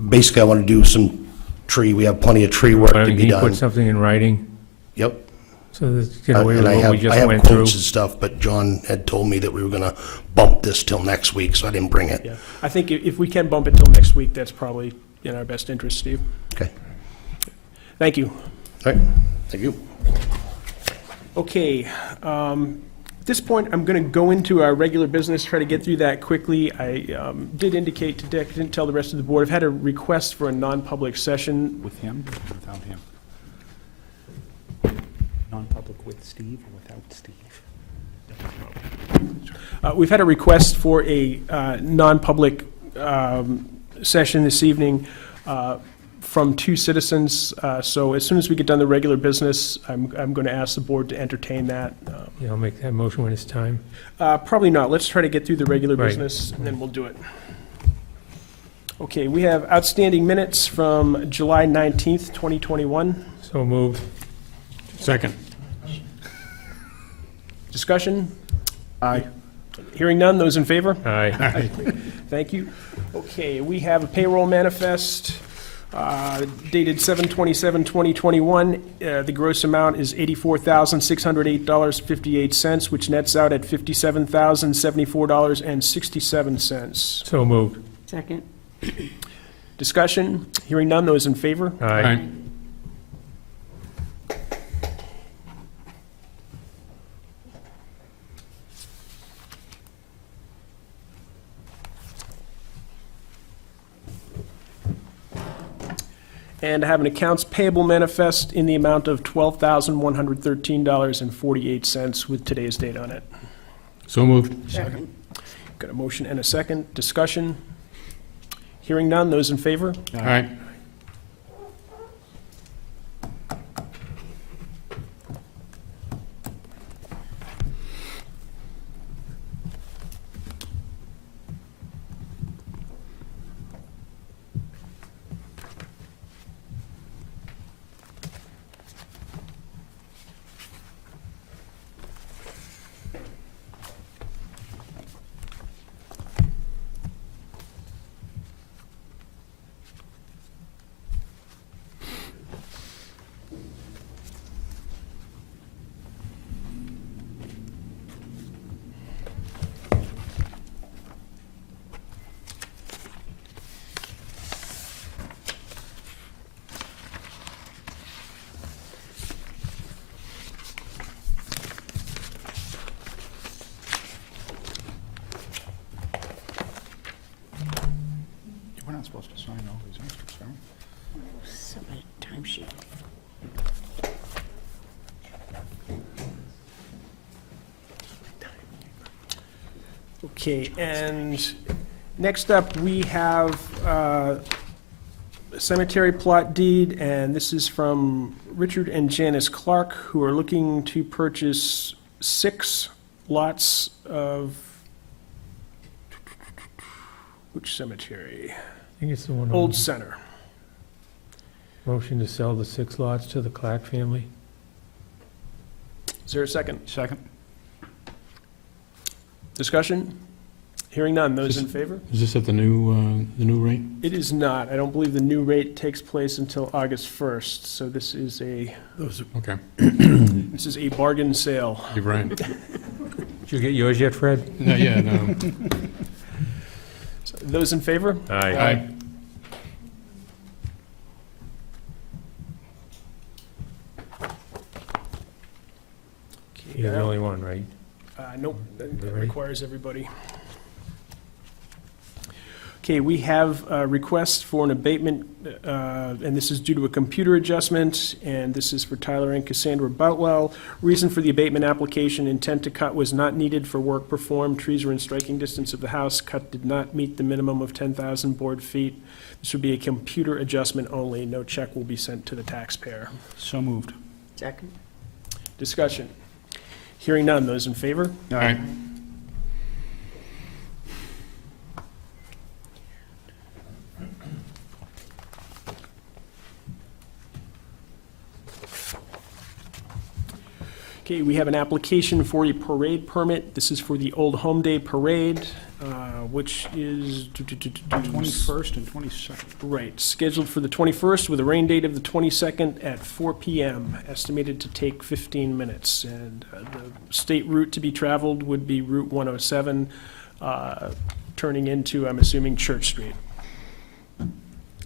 Basically, I want to do some tree. We have plenty of tree work to Can be you put done. something in writing, Yep. so that, get away And with I what we have just went quotes through? and stuff, but John had told me that we were going to bump this till next week, so I didn't bring it. Yeah, I think if we can bump it till next week, that's probably in our best interest, Steve. Okay. Thank you. All right. Thank you. Okay, At this point, I'm going to go into our regular business, try to get through that quickly. I did indicate to Dick, didn't tell the rest of the board, I've had a request for a non-public session. With him or without him? Non-public with Steve or without Steve? We've had a request for a non-public session this evening from two citizens. So as soon as we get done the regular business, I'm going to ask the board to entertain that. Yeah, I'll make that motion when it's time. Probably not. Let's try to get through the regular Right. business, and then we'll do it. Okay, we have outstanding minutes from July 19th, 2021. So moved. Second. Discussion? Aye. Hearing none, those in favor? Aye. Thank you. Okay, we have a payroll manifest dated 7/27/2021. The gross amount is $84,608.58, which nets out at $57,074.67. So moved. Second. Discussion? Hearing none, those in favor? Aye. And I have an accounts payable manifest in the amount of $12,113.48 with today's date on it. So moved. Second. Got a motion and a second. Discussion? Hearing none, those in favor? Aye. We're not supposed to sign all these extras, are we? Submit timesheet. Okay, and next up, we have a cemetery plot deed, and this is from Richard and Janice Clark, who are looking to purchase 6 lots of, which cemetery? I think it's the one Old on Center. motion to sell the 6 lots to the Clark family. Is there a second? Second? Discussion? Hearing none, those in favor? Is this at the new rate? It is not. I don't believe the new rate takes place until August 1st, so this is Okay, a bargain sale. you're right. Did you get yours yet, Fred? No, yeah, no. Those in favor? Aye. You're the only one, right? Nope, that Really? requires everybody. Okay, we have a request for an abatement, and this is due to a computer adjustment, and this is for Tyler and Cassandra Boutwell. Reason for the abatement application, intent to cut was not needed for work performed. Trees were in striking distance of the house. Cut did not meet the minimum of 10,000 board feet. This would be a computer adjustment only. No check will be sent to the taxpayer. So moved. Second. Discussion. Hearing none, those in favor? Aye. Okay, we have an application for a parade permit. This is for the Old Home Day Parade, which is... 21st and 22nd. Right, scheduled for the 21st with a rain date of the 22nd at 4 PM, estimated to take 15 minutes. And the state route to be traveled would be Route 107, turning into, I'm assuming, Church Street.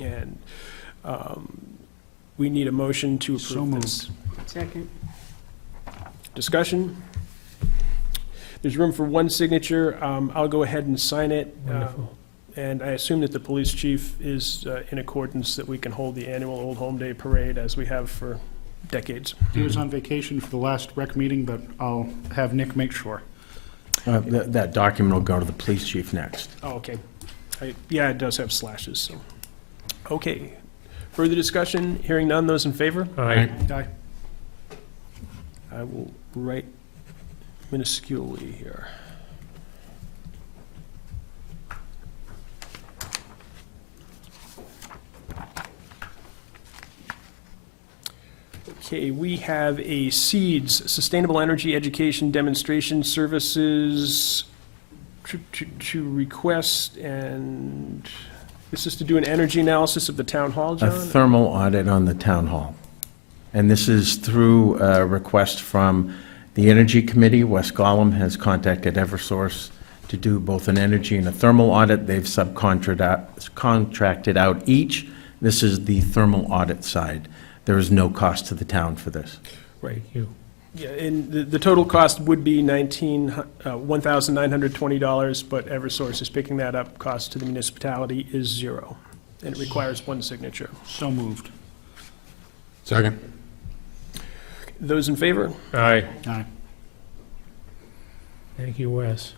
And we need a motion to So approve moved. this. Second. Discussion? There's room for one signature. I'll go ahead and sign it. Wonderful. And I assume that the police chief is in accordance that we can hold the annual Old Home Day Parade as we have for decades. He was on vacation for the last rec meeting, but I'll have Nick make sure. That document will go to the police chief next. Oh, okay. Yeah, it does have slashes, so. Okay. Further discussion? Hearing none. Those in favor? Aye. Aye. I will write minusculely here. Okay, we have a SEEDS, Sustainable Energy Education Demonstration Services to request, and this is to do an energy analysis of the town hall, A John? thermal audit on the town hall. And this is through a request from the Energy Committee. Wes Gollum has contacted Eversource to do both an energy and a thermal audit. They've subcontracted out each. This is the thermal audit side. There is no cost to the town for this. Right. Thank you. Yeah, and the total cost would be $1,920, but Eversource is picking that up. Cost to the municipality is zero, and it requires one signature. So moved. Second. Those in favor? Aye. Aye. Thank you, Wes.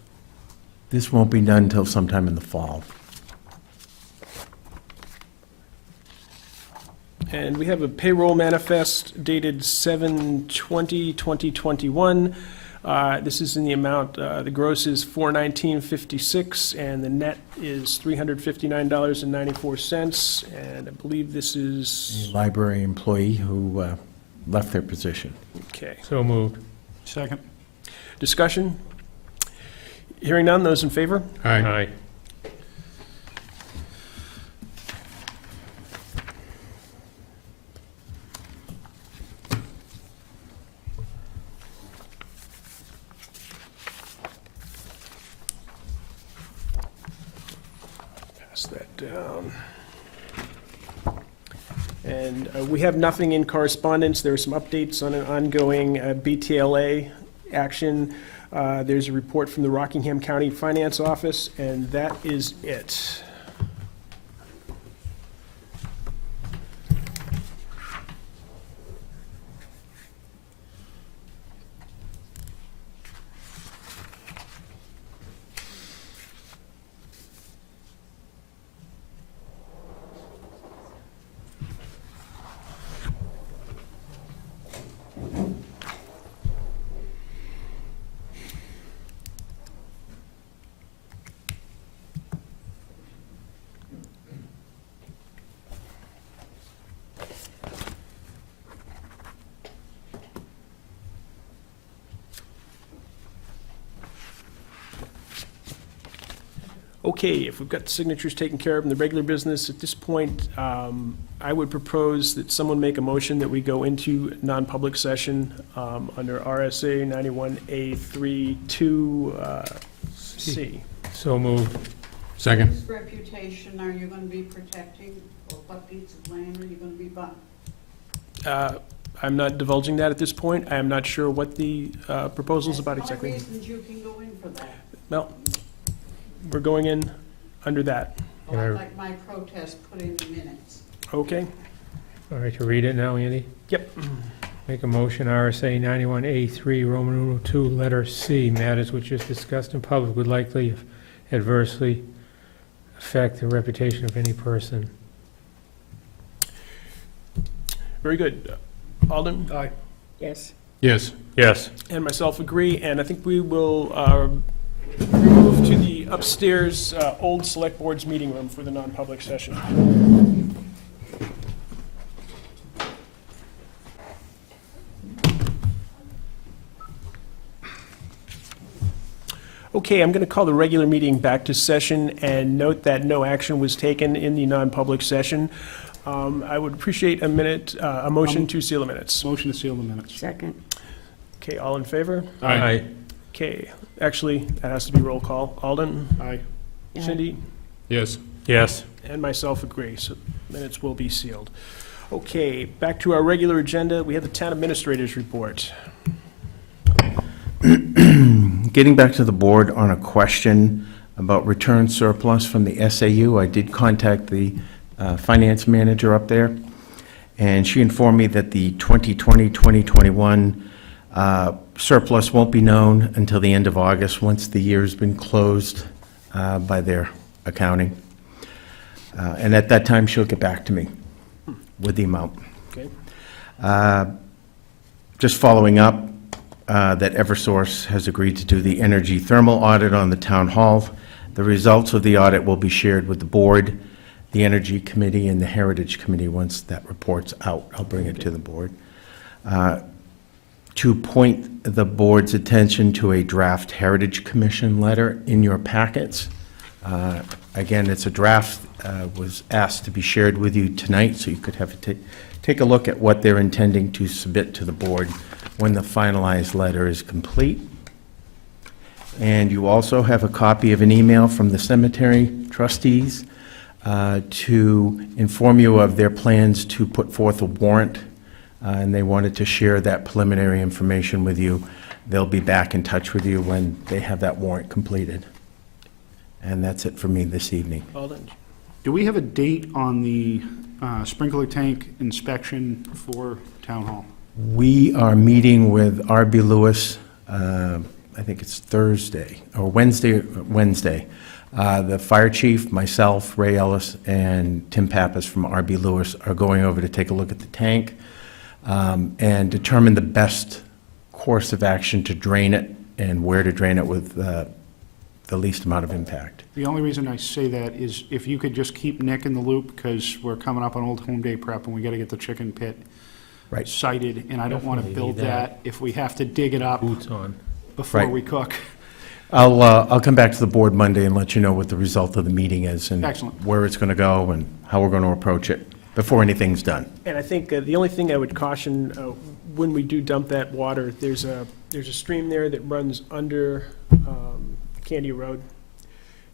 This won't be done until sometime in the fall. And we have a payroll manifest dated 7/20/2021. This is in the amount, the gross is $419.56, and the net is $359.94. And I believe this is, A library employee who left their position. okay. So moved. Second. Discussion? Hearing none, those in favor? Aye. Pass that down. And we have nothing in correspondence. There are some updates on an ongoing BTLA action. There's a report from the Rockingham County Finance Office, and that is it. Okay, if we've got the signatures taken care of in the regular business, at this point, I would propose that someone make a motion that we go into non-public session under RSA 91A32C. So moved. Second. Whose reputation are you gonna be protecting, or what piece of land are you gonna be buying? I'm not divulging that at this point. I am not sure what the proposal's about There's exactly. reasons you can go in for that. Well, we're going in under that. Oh, I'd like my protest put in the minutes. Okay? All right, to read it now, Andy? Yep. Make a motion, RSA 91A3, Roman numeral 2, letter C, matters which is discussed in public would likely adversely affect the reputation of any person. Very good. Alden? Aye. Yes. Yes. Yes. And myself agree, and I think we will move to the upstairs old Select Board's meeting room for the non-public session. Okay, I'm going to call the regular meeting back to session and note that no action was taken in the non-public session. I would appreciate a motion to seal the minutes. Motion to seal the minutes. Second. Okay, all in favor? Aye. Okay, actually, that has to be roll call. Alden? Aye. Cindy? Yes. Yes. And myself agree, so minutes will be sealed. Okay, back to our regular agenda. We have the town administrator's report. getting back to the board on a question about return surplus from the SAU, I did contact the finance manager up there, and she informed me that the 2020-2021 surplus won't be known until the end of August, once the year's been closed by their accounting. And at that time, she'll get back to me with the amount. Okay. Just following up, that Eversource has agreed to do the energy thermal audit on the town hall. The results of the audit will be shared with the board, the Energy Committee, and the Heritage Committee. Once that report's out, I'll bring it to the board. To point the board's attention to a draft Heritage Commission letter in your packets. Again, it's a draft, was asked to be shared with you tonight, so you could have a take a look at what they're intending to submit to the board when the finalized letter is complete. And you also have a copy of an email from the cemetery trustees to inform you of their plans to put forth a warrant, and they wanted to share that preliminary information with you. They'll be back in touch with you when they have that warrant completed. And that's it for me this evening. Alden? Do we have a date on the sprinkler tank inspection for Town Hall? We are meeting with R.B. Lewis, I think it's Thursday, or Wednesday. The fire chief, myself, Ray Ellis, and Tim Pappas from R.B. Lewis are going over to take a look at the tank and determine the best course of action to drain it and where to drain it with the least amount of impact. The only reason I say that is if you could just keep Nick in the loop, because we're coming up on Old Home Day prep and we got to get the chicken pit Right. sited, and I don't want to Definitely build need that. that if we have to dig it up Boots on. before Right. we cook. I'll come back to the board Monday and let you know what the result of the meeting is and Excellent. where it's going to go and how we're going to approach it before anything's done. And I think the only thing I would caution, when we do dump that water, there's a stream there that runs under Candy Road,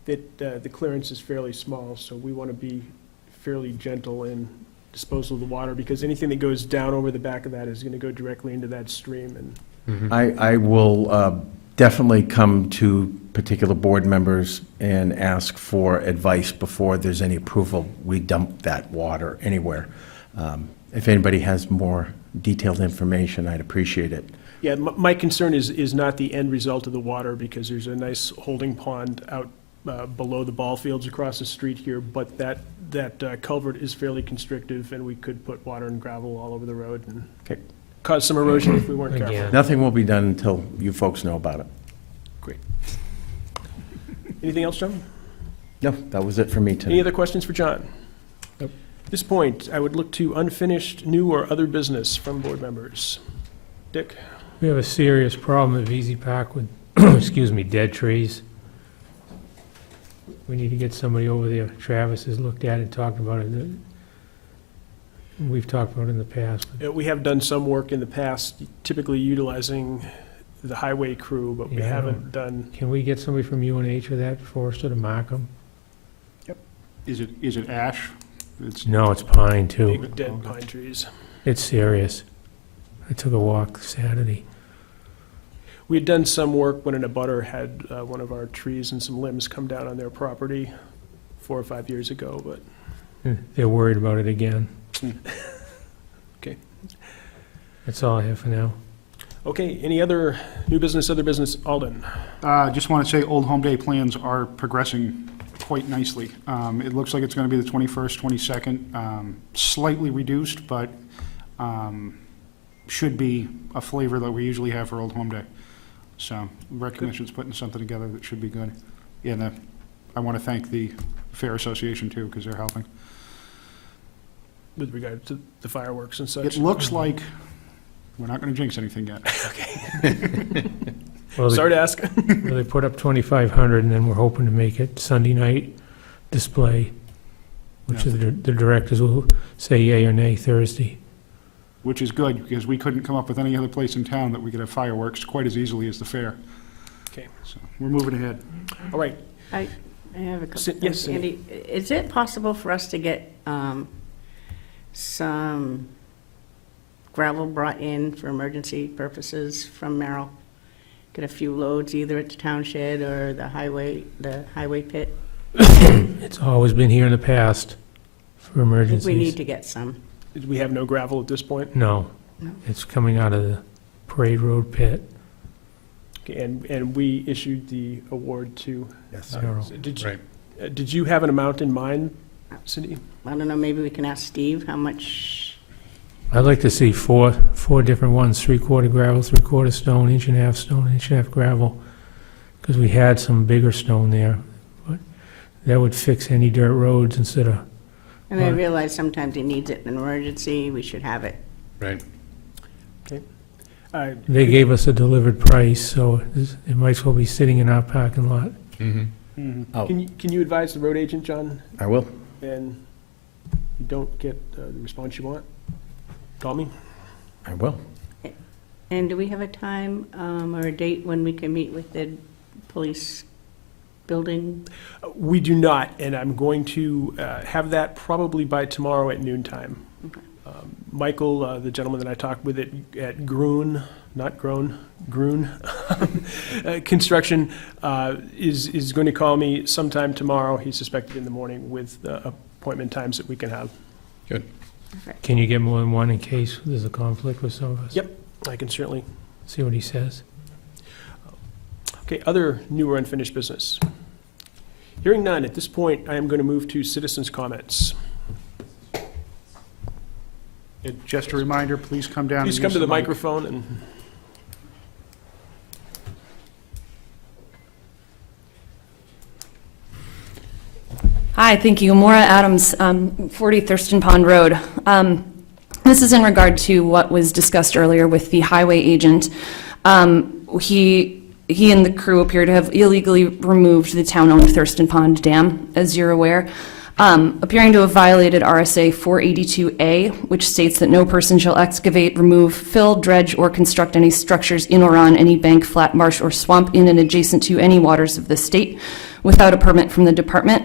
that the clearance is fairly small, so we want to be fairly gentle in disposal of the water, because anything that goes down over the back of that is going to go directly into that stream. And I will definitely come to particular board members and ask for advice before there's any approval we dump that water anywhere. If anybody has more detailed information, I'd appreciate it. yeah, my concern is not the end result of the water, because there's a nice holding pond out below the ball fields across the street here, but that culvert is fairly constrictive, and we could put water and gravel all over the road and Okay. cause some erosion if we weren't careful. Again. Nothing will be done until you folks know about it. Great. Anything else, John? No, that was it for me Any tonight. other questions for John? At this point, I would look to unfinished, new, or other business from board members. Dick? We have a serious problem at VZ Park with, excuse me, dead trees. We need to get somebody over there. Travis has looked at it, talked about it. We've talked about it in the past. We have done some work in the past, typically utilizing the highway crew, but we Yeah, I haven't done, Can we get somebody from UNH or that for us to mark them? Is it ash? It's No, it's pine too. big dead pine trees. It's serious. I took a walk Saturday. We had done some work when an abutter had one of our trees and some limbs come down on their property 4 or 5 years ago, but They're worried about it again. Okay. That's all I have for now. okay, any other new business, other business? Alden? Just want to say Old Home Day plans are progressing quite nicely. It looks like it's going to be the 21st, 22nd, slightly reduced, but should be a flavor that we usually have for Old Home Day. So Rec Commission's putting something together that should be good. Yeah, and I want to thank the Fair Association too, because they're helping. With regard to the fireworks and such? It looks like we're not going to jinx anything yet. Well, Sorry to ask. they put up 2,500, and then we're hoping to make it Sunday night display, which Yeah. the directors will say yea or nay Thursday. Which is good, because we couldn't come up with any other place in town that we could have fireworks quite as easily as the fair. Okay. So we're moving ahead. All right, I have a couple Yes, things. Cindy. Andy, is it possible for us to get some gravel brought in for emergency purposes from Merrill? get a few loads either at the town shed or the highway pit? It's always been here in the past for I think emergencies. we need to get some. We have no gravel at this point. No, No. it's coming out of the Parade Road pit. Okay, and we issued the award to. Zero. Did you have an amount in mind, Cindy? I don't know, maybe we can ask Steve how much, I'd like to see four different ones, 3/4 gravel, 3/4 stone, 1.5 stone, 1.5 gravel, because we had some bigger stone there. But that would fix any dirt roads instead of, and I Right. realize sometimes he needs it in an emergency, we should have it. Right. they gave us a delivered price, so it might as well be sitting in our parking lot. Oh. Can you advise the road agent, John, I will. and you don't get the response you want? Call me. I will. And do we have a time or a date when we can meet with the police building? We do not, and I'm going to have that probably by tomorrow at noontime. Okay. Michael, the gentleman that I talked with at Groon, not Groan, Groon Construction, is going to call me sometime tomorrow, he suspected in the morning, with appointment times that we can have. Good. Can you get more than one in case there's a conflict with some of us? Yep. I can certainly. See what he says. Okay, other new or unfinished business. Hearing none, at this point, I am going to move to citizens' comments. Just a reminder, please come down. and Please come use to the mic. microphone and. Hi, thank you. Maura Adams, 40 Thurston Pond Road. This is in regard to what was discussed earlier with the highway agent. He and the crew appear to have illegally removed the town-owned Thurston Pond Dam, as you're aware, appearing to have violated RSA 482A, which states that no person shall excavate, remove, fill, dredge, or construct any structures in or on any bank, flat, marsh, or swamp in and adjacent to any waters of the state without a permit from the department,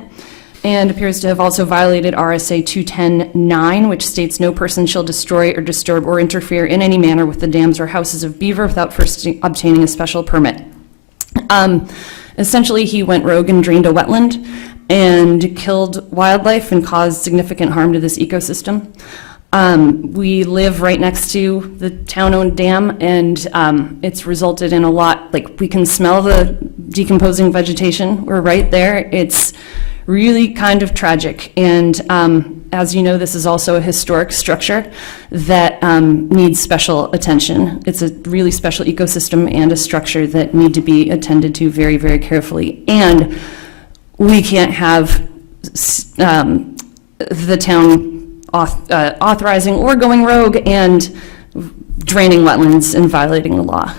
and appears to have also violated RSA 210-9, which states no person shall destroy or disturb or interfere in any manner with the dams or houses of beaver without first obtaining a special permit. Essentially, he went rogue and drained a wetland and killed wildlife and caused significant harm to this ecosystem. We live right next to the town-owned dam, and it's resulted in a lot, like, we can smell the decomposing vegetation. We're right there. It's really kind of tragic. And as you know, this is also a historic structure that needs special attention. It's a really special ecosystem and a structure that need to be attended to very, very carefully. And we can't have the town authorizing or going rogue and draining wetlands and violating the law.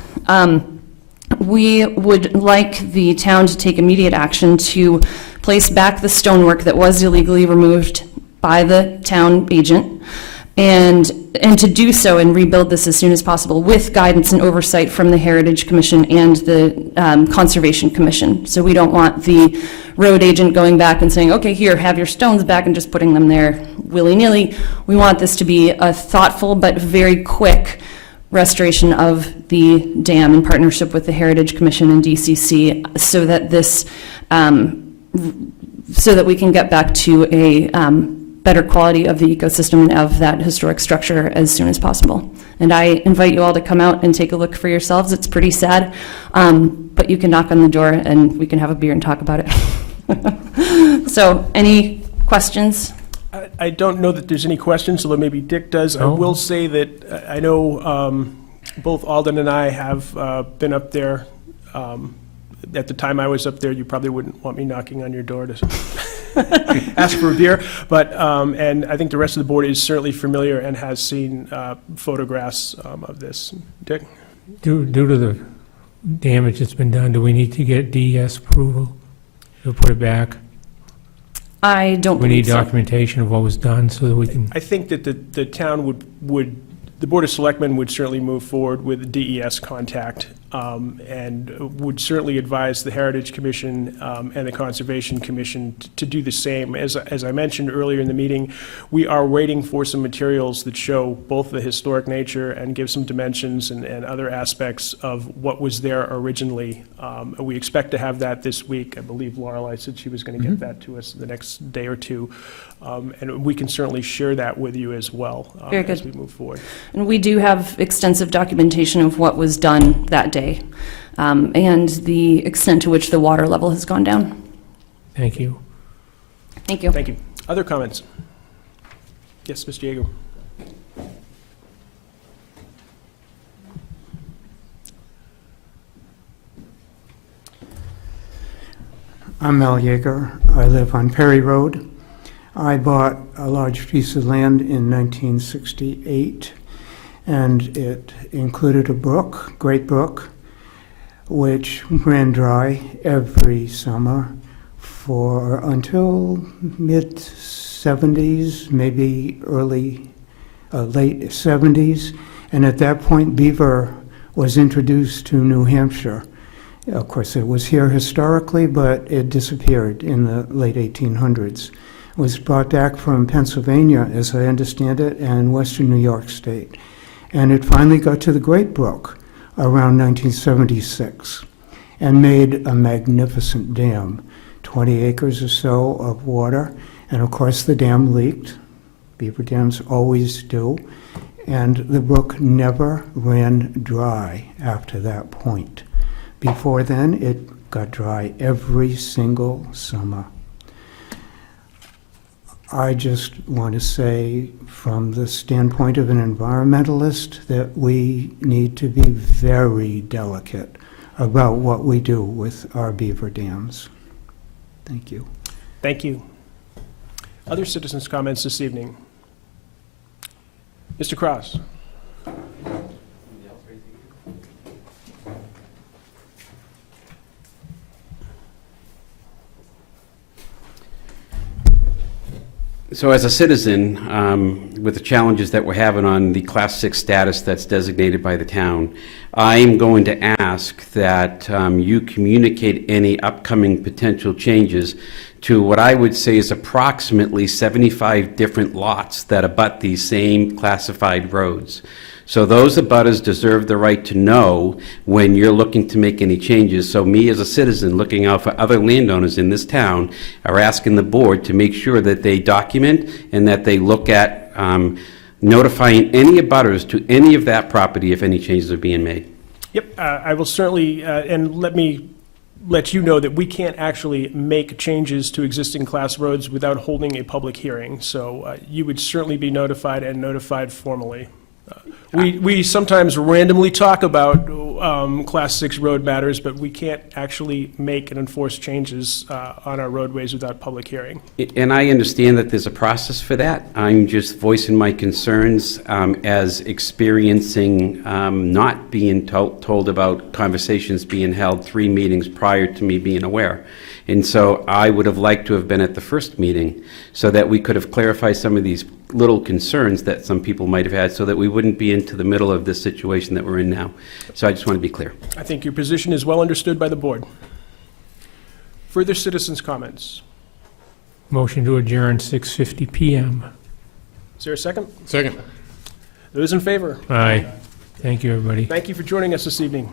We would like the town to take immediate action to place back the stonework that was illegally removed by the town agent, and to do so and rebuild this as soon as possible with guidance and oversight from the Heritage Commission and the Conservation Commission. So we don't want the road agent going back and saying, okay, here, have your stones back, and just putting them there willy-nilly. We want this to be a thoughtful but very quick restoration of the dam in partnership with the Heritage Commission and DCC, so that this, so that we can get back to a better quality of the ecosystem and of that historic structure as soon as possible. And I invite you all to come out and take a look for yourselves. It's pretty sad, but you can knock on the door and we can have a beer and talk about it. So, any questions? I don't know that there's any questions, although maybe Dick does. I No. will say that I know both Alden and I have been up there. At the time I was up there, you probably wouldn't want me knocking on your door to ask for a beer. But, and I think the rest of the board is certainly familiar and has seen photographs of this. Dick? Due to the damage that's been done, do we need to get DES approval to put it back? I don't We need believe so. documentation of what was done so that we can, I think that the town would, the Board of Selectmen would certainly move forward with DES contact and would certainly advise the Heritage Commission and the Conservation Commission to do the same. As I mentioned earlier in the meeting, we are waiting for some materials that show both the historic nature and give some dimensions and other aspects of what was there originally. We expect to have that this week. I believe Lorelei said she was going to get that to us in the next day or two. And we can certainly share that with you as well Very good. as we move forward. And we do have extensive documentation of what was done that day, and the extent to which the water level has gone down. Thank you. Thank you. Thank you. Other comments? Yes, Mr. Diego. I'm Mel Yeager. I live on Perry Road. I bought a large piece of land in 1968, and it included a brook, Great Brook, which ran dry every summer for until mid-70s, maybe late 70s. And at that point, beaver was introduced to New Hampshire. Of course, it was here historically, but it disappeared in the late 1800s. It was brought back from Pennsylvania, as I understand it, and western New York State. And it finally got to the Great Brook around 1976 and made a magnificent dam, 20 acres or so of water. And of course, the dam leaked. Beaver dams always do. And the brook never ran dry after that point. Before then, it got dry every single summer. I just want to say, from the standpoint of an environmentalist, that we need to be very delicate about what we do with our beaver dams. Thank you. Thank you. Other citizens' comments this evening? Mr. Cross? So as a citizen, with the challenges that we're having on the Class 6 status that's designated by the town, I'm going to ask that you communicate any upcoming potential changes to what I would say is approximately 75 different lots that abut these same classified roads. So those abutters deserve the right to know when you're looking to make any changes. So me as a citizen looking out for other landowners in this town are asking the board to make sure that they document and that they look at notifying any abutters to any of that property if any changes are being made. Yep, I will certainly, and let me let you know that we can't actually make changes to existing class roads without holding a public hearing. So you would certainly be notified and notified formally. We sometimes randomly talk about Class 6 road matters, but we can't actually make and enforce changes on our roadways without public hearing. And I understand that there's a process for that. I'm just voicing my concerns as experiencing not being told about conversations being held 3 meetings prior to me being aware. And so I would have liked to have been at the first meeting so that we could have clarified some of these little concerns that some people might have had so that we wouldn't be into the middle of this situation that we're in now. So I just want to be clear. I think your position is well understood by the board. Further citizens' comments? Motion to adjourn 6:50 PM. Is there a second? Second. Those in favor? Aye. Thank you, everybody. Thank you for joining us this evening.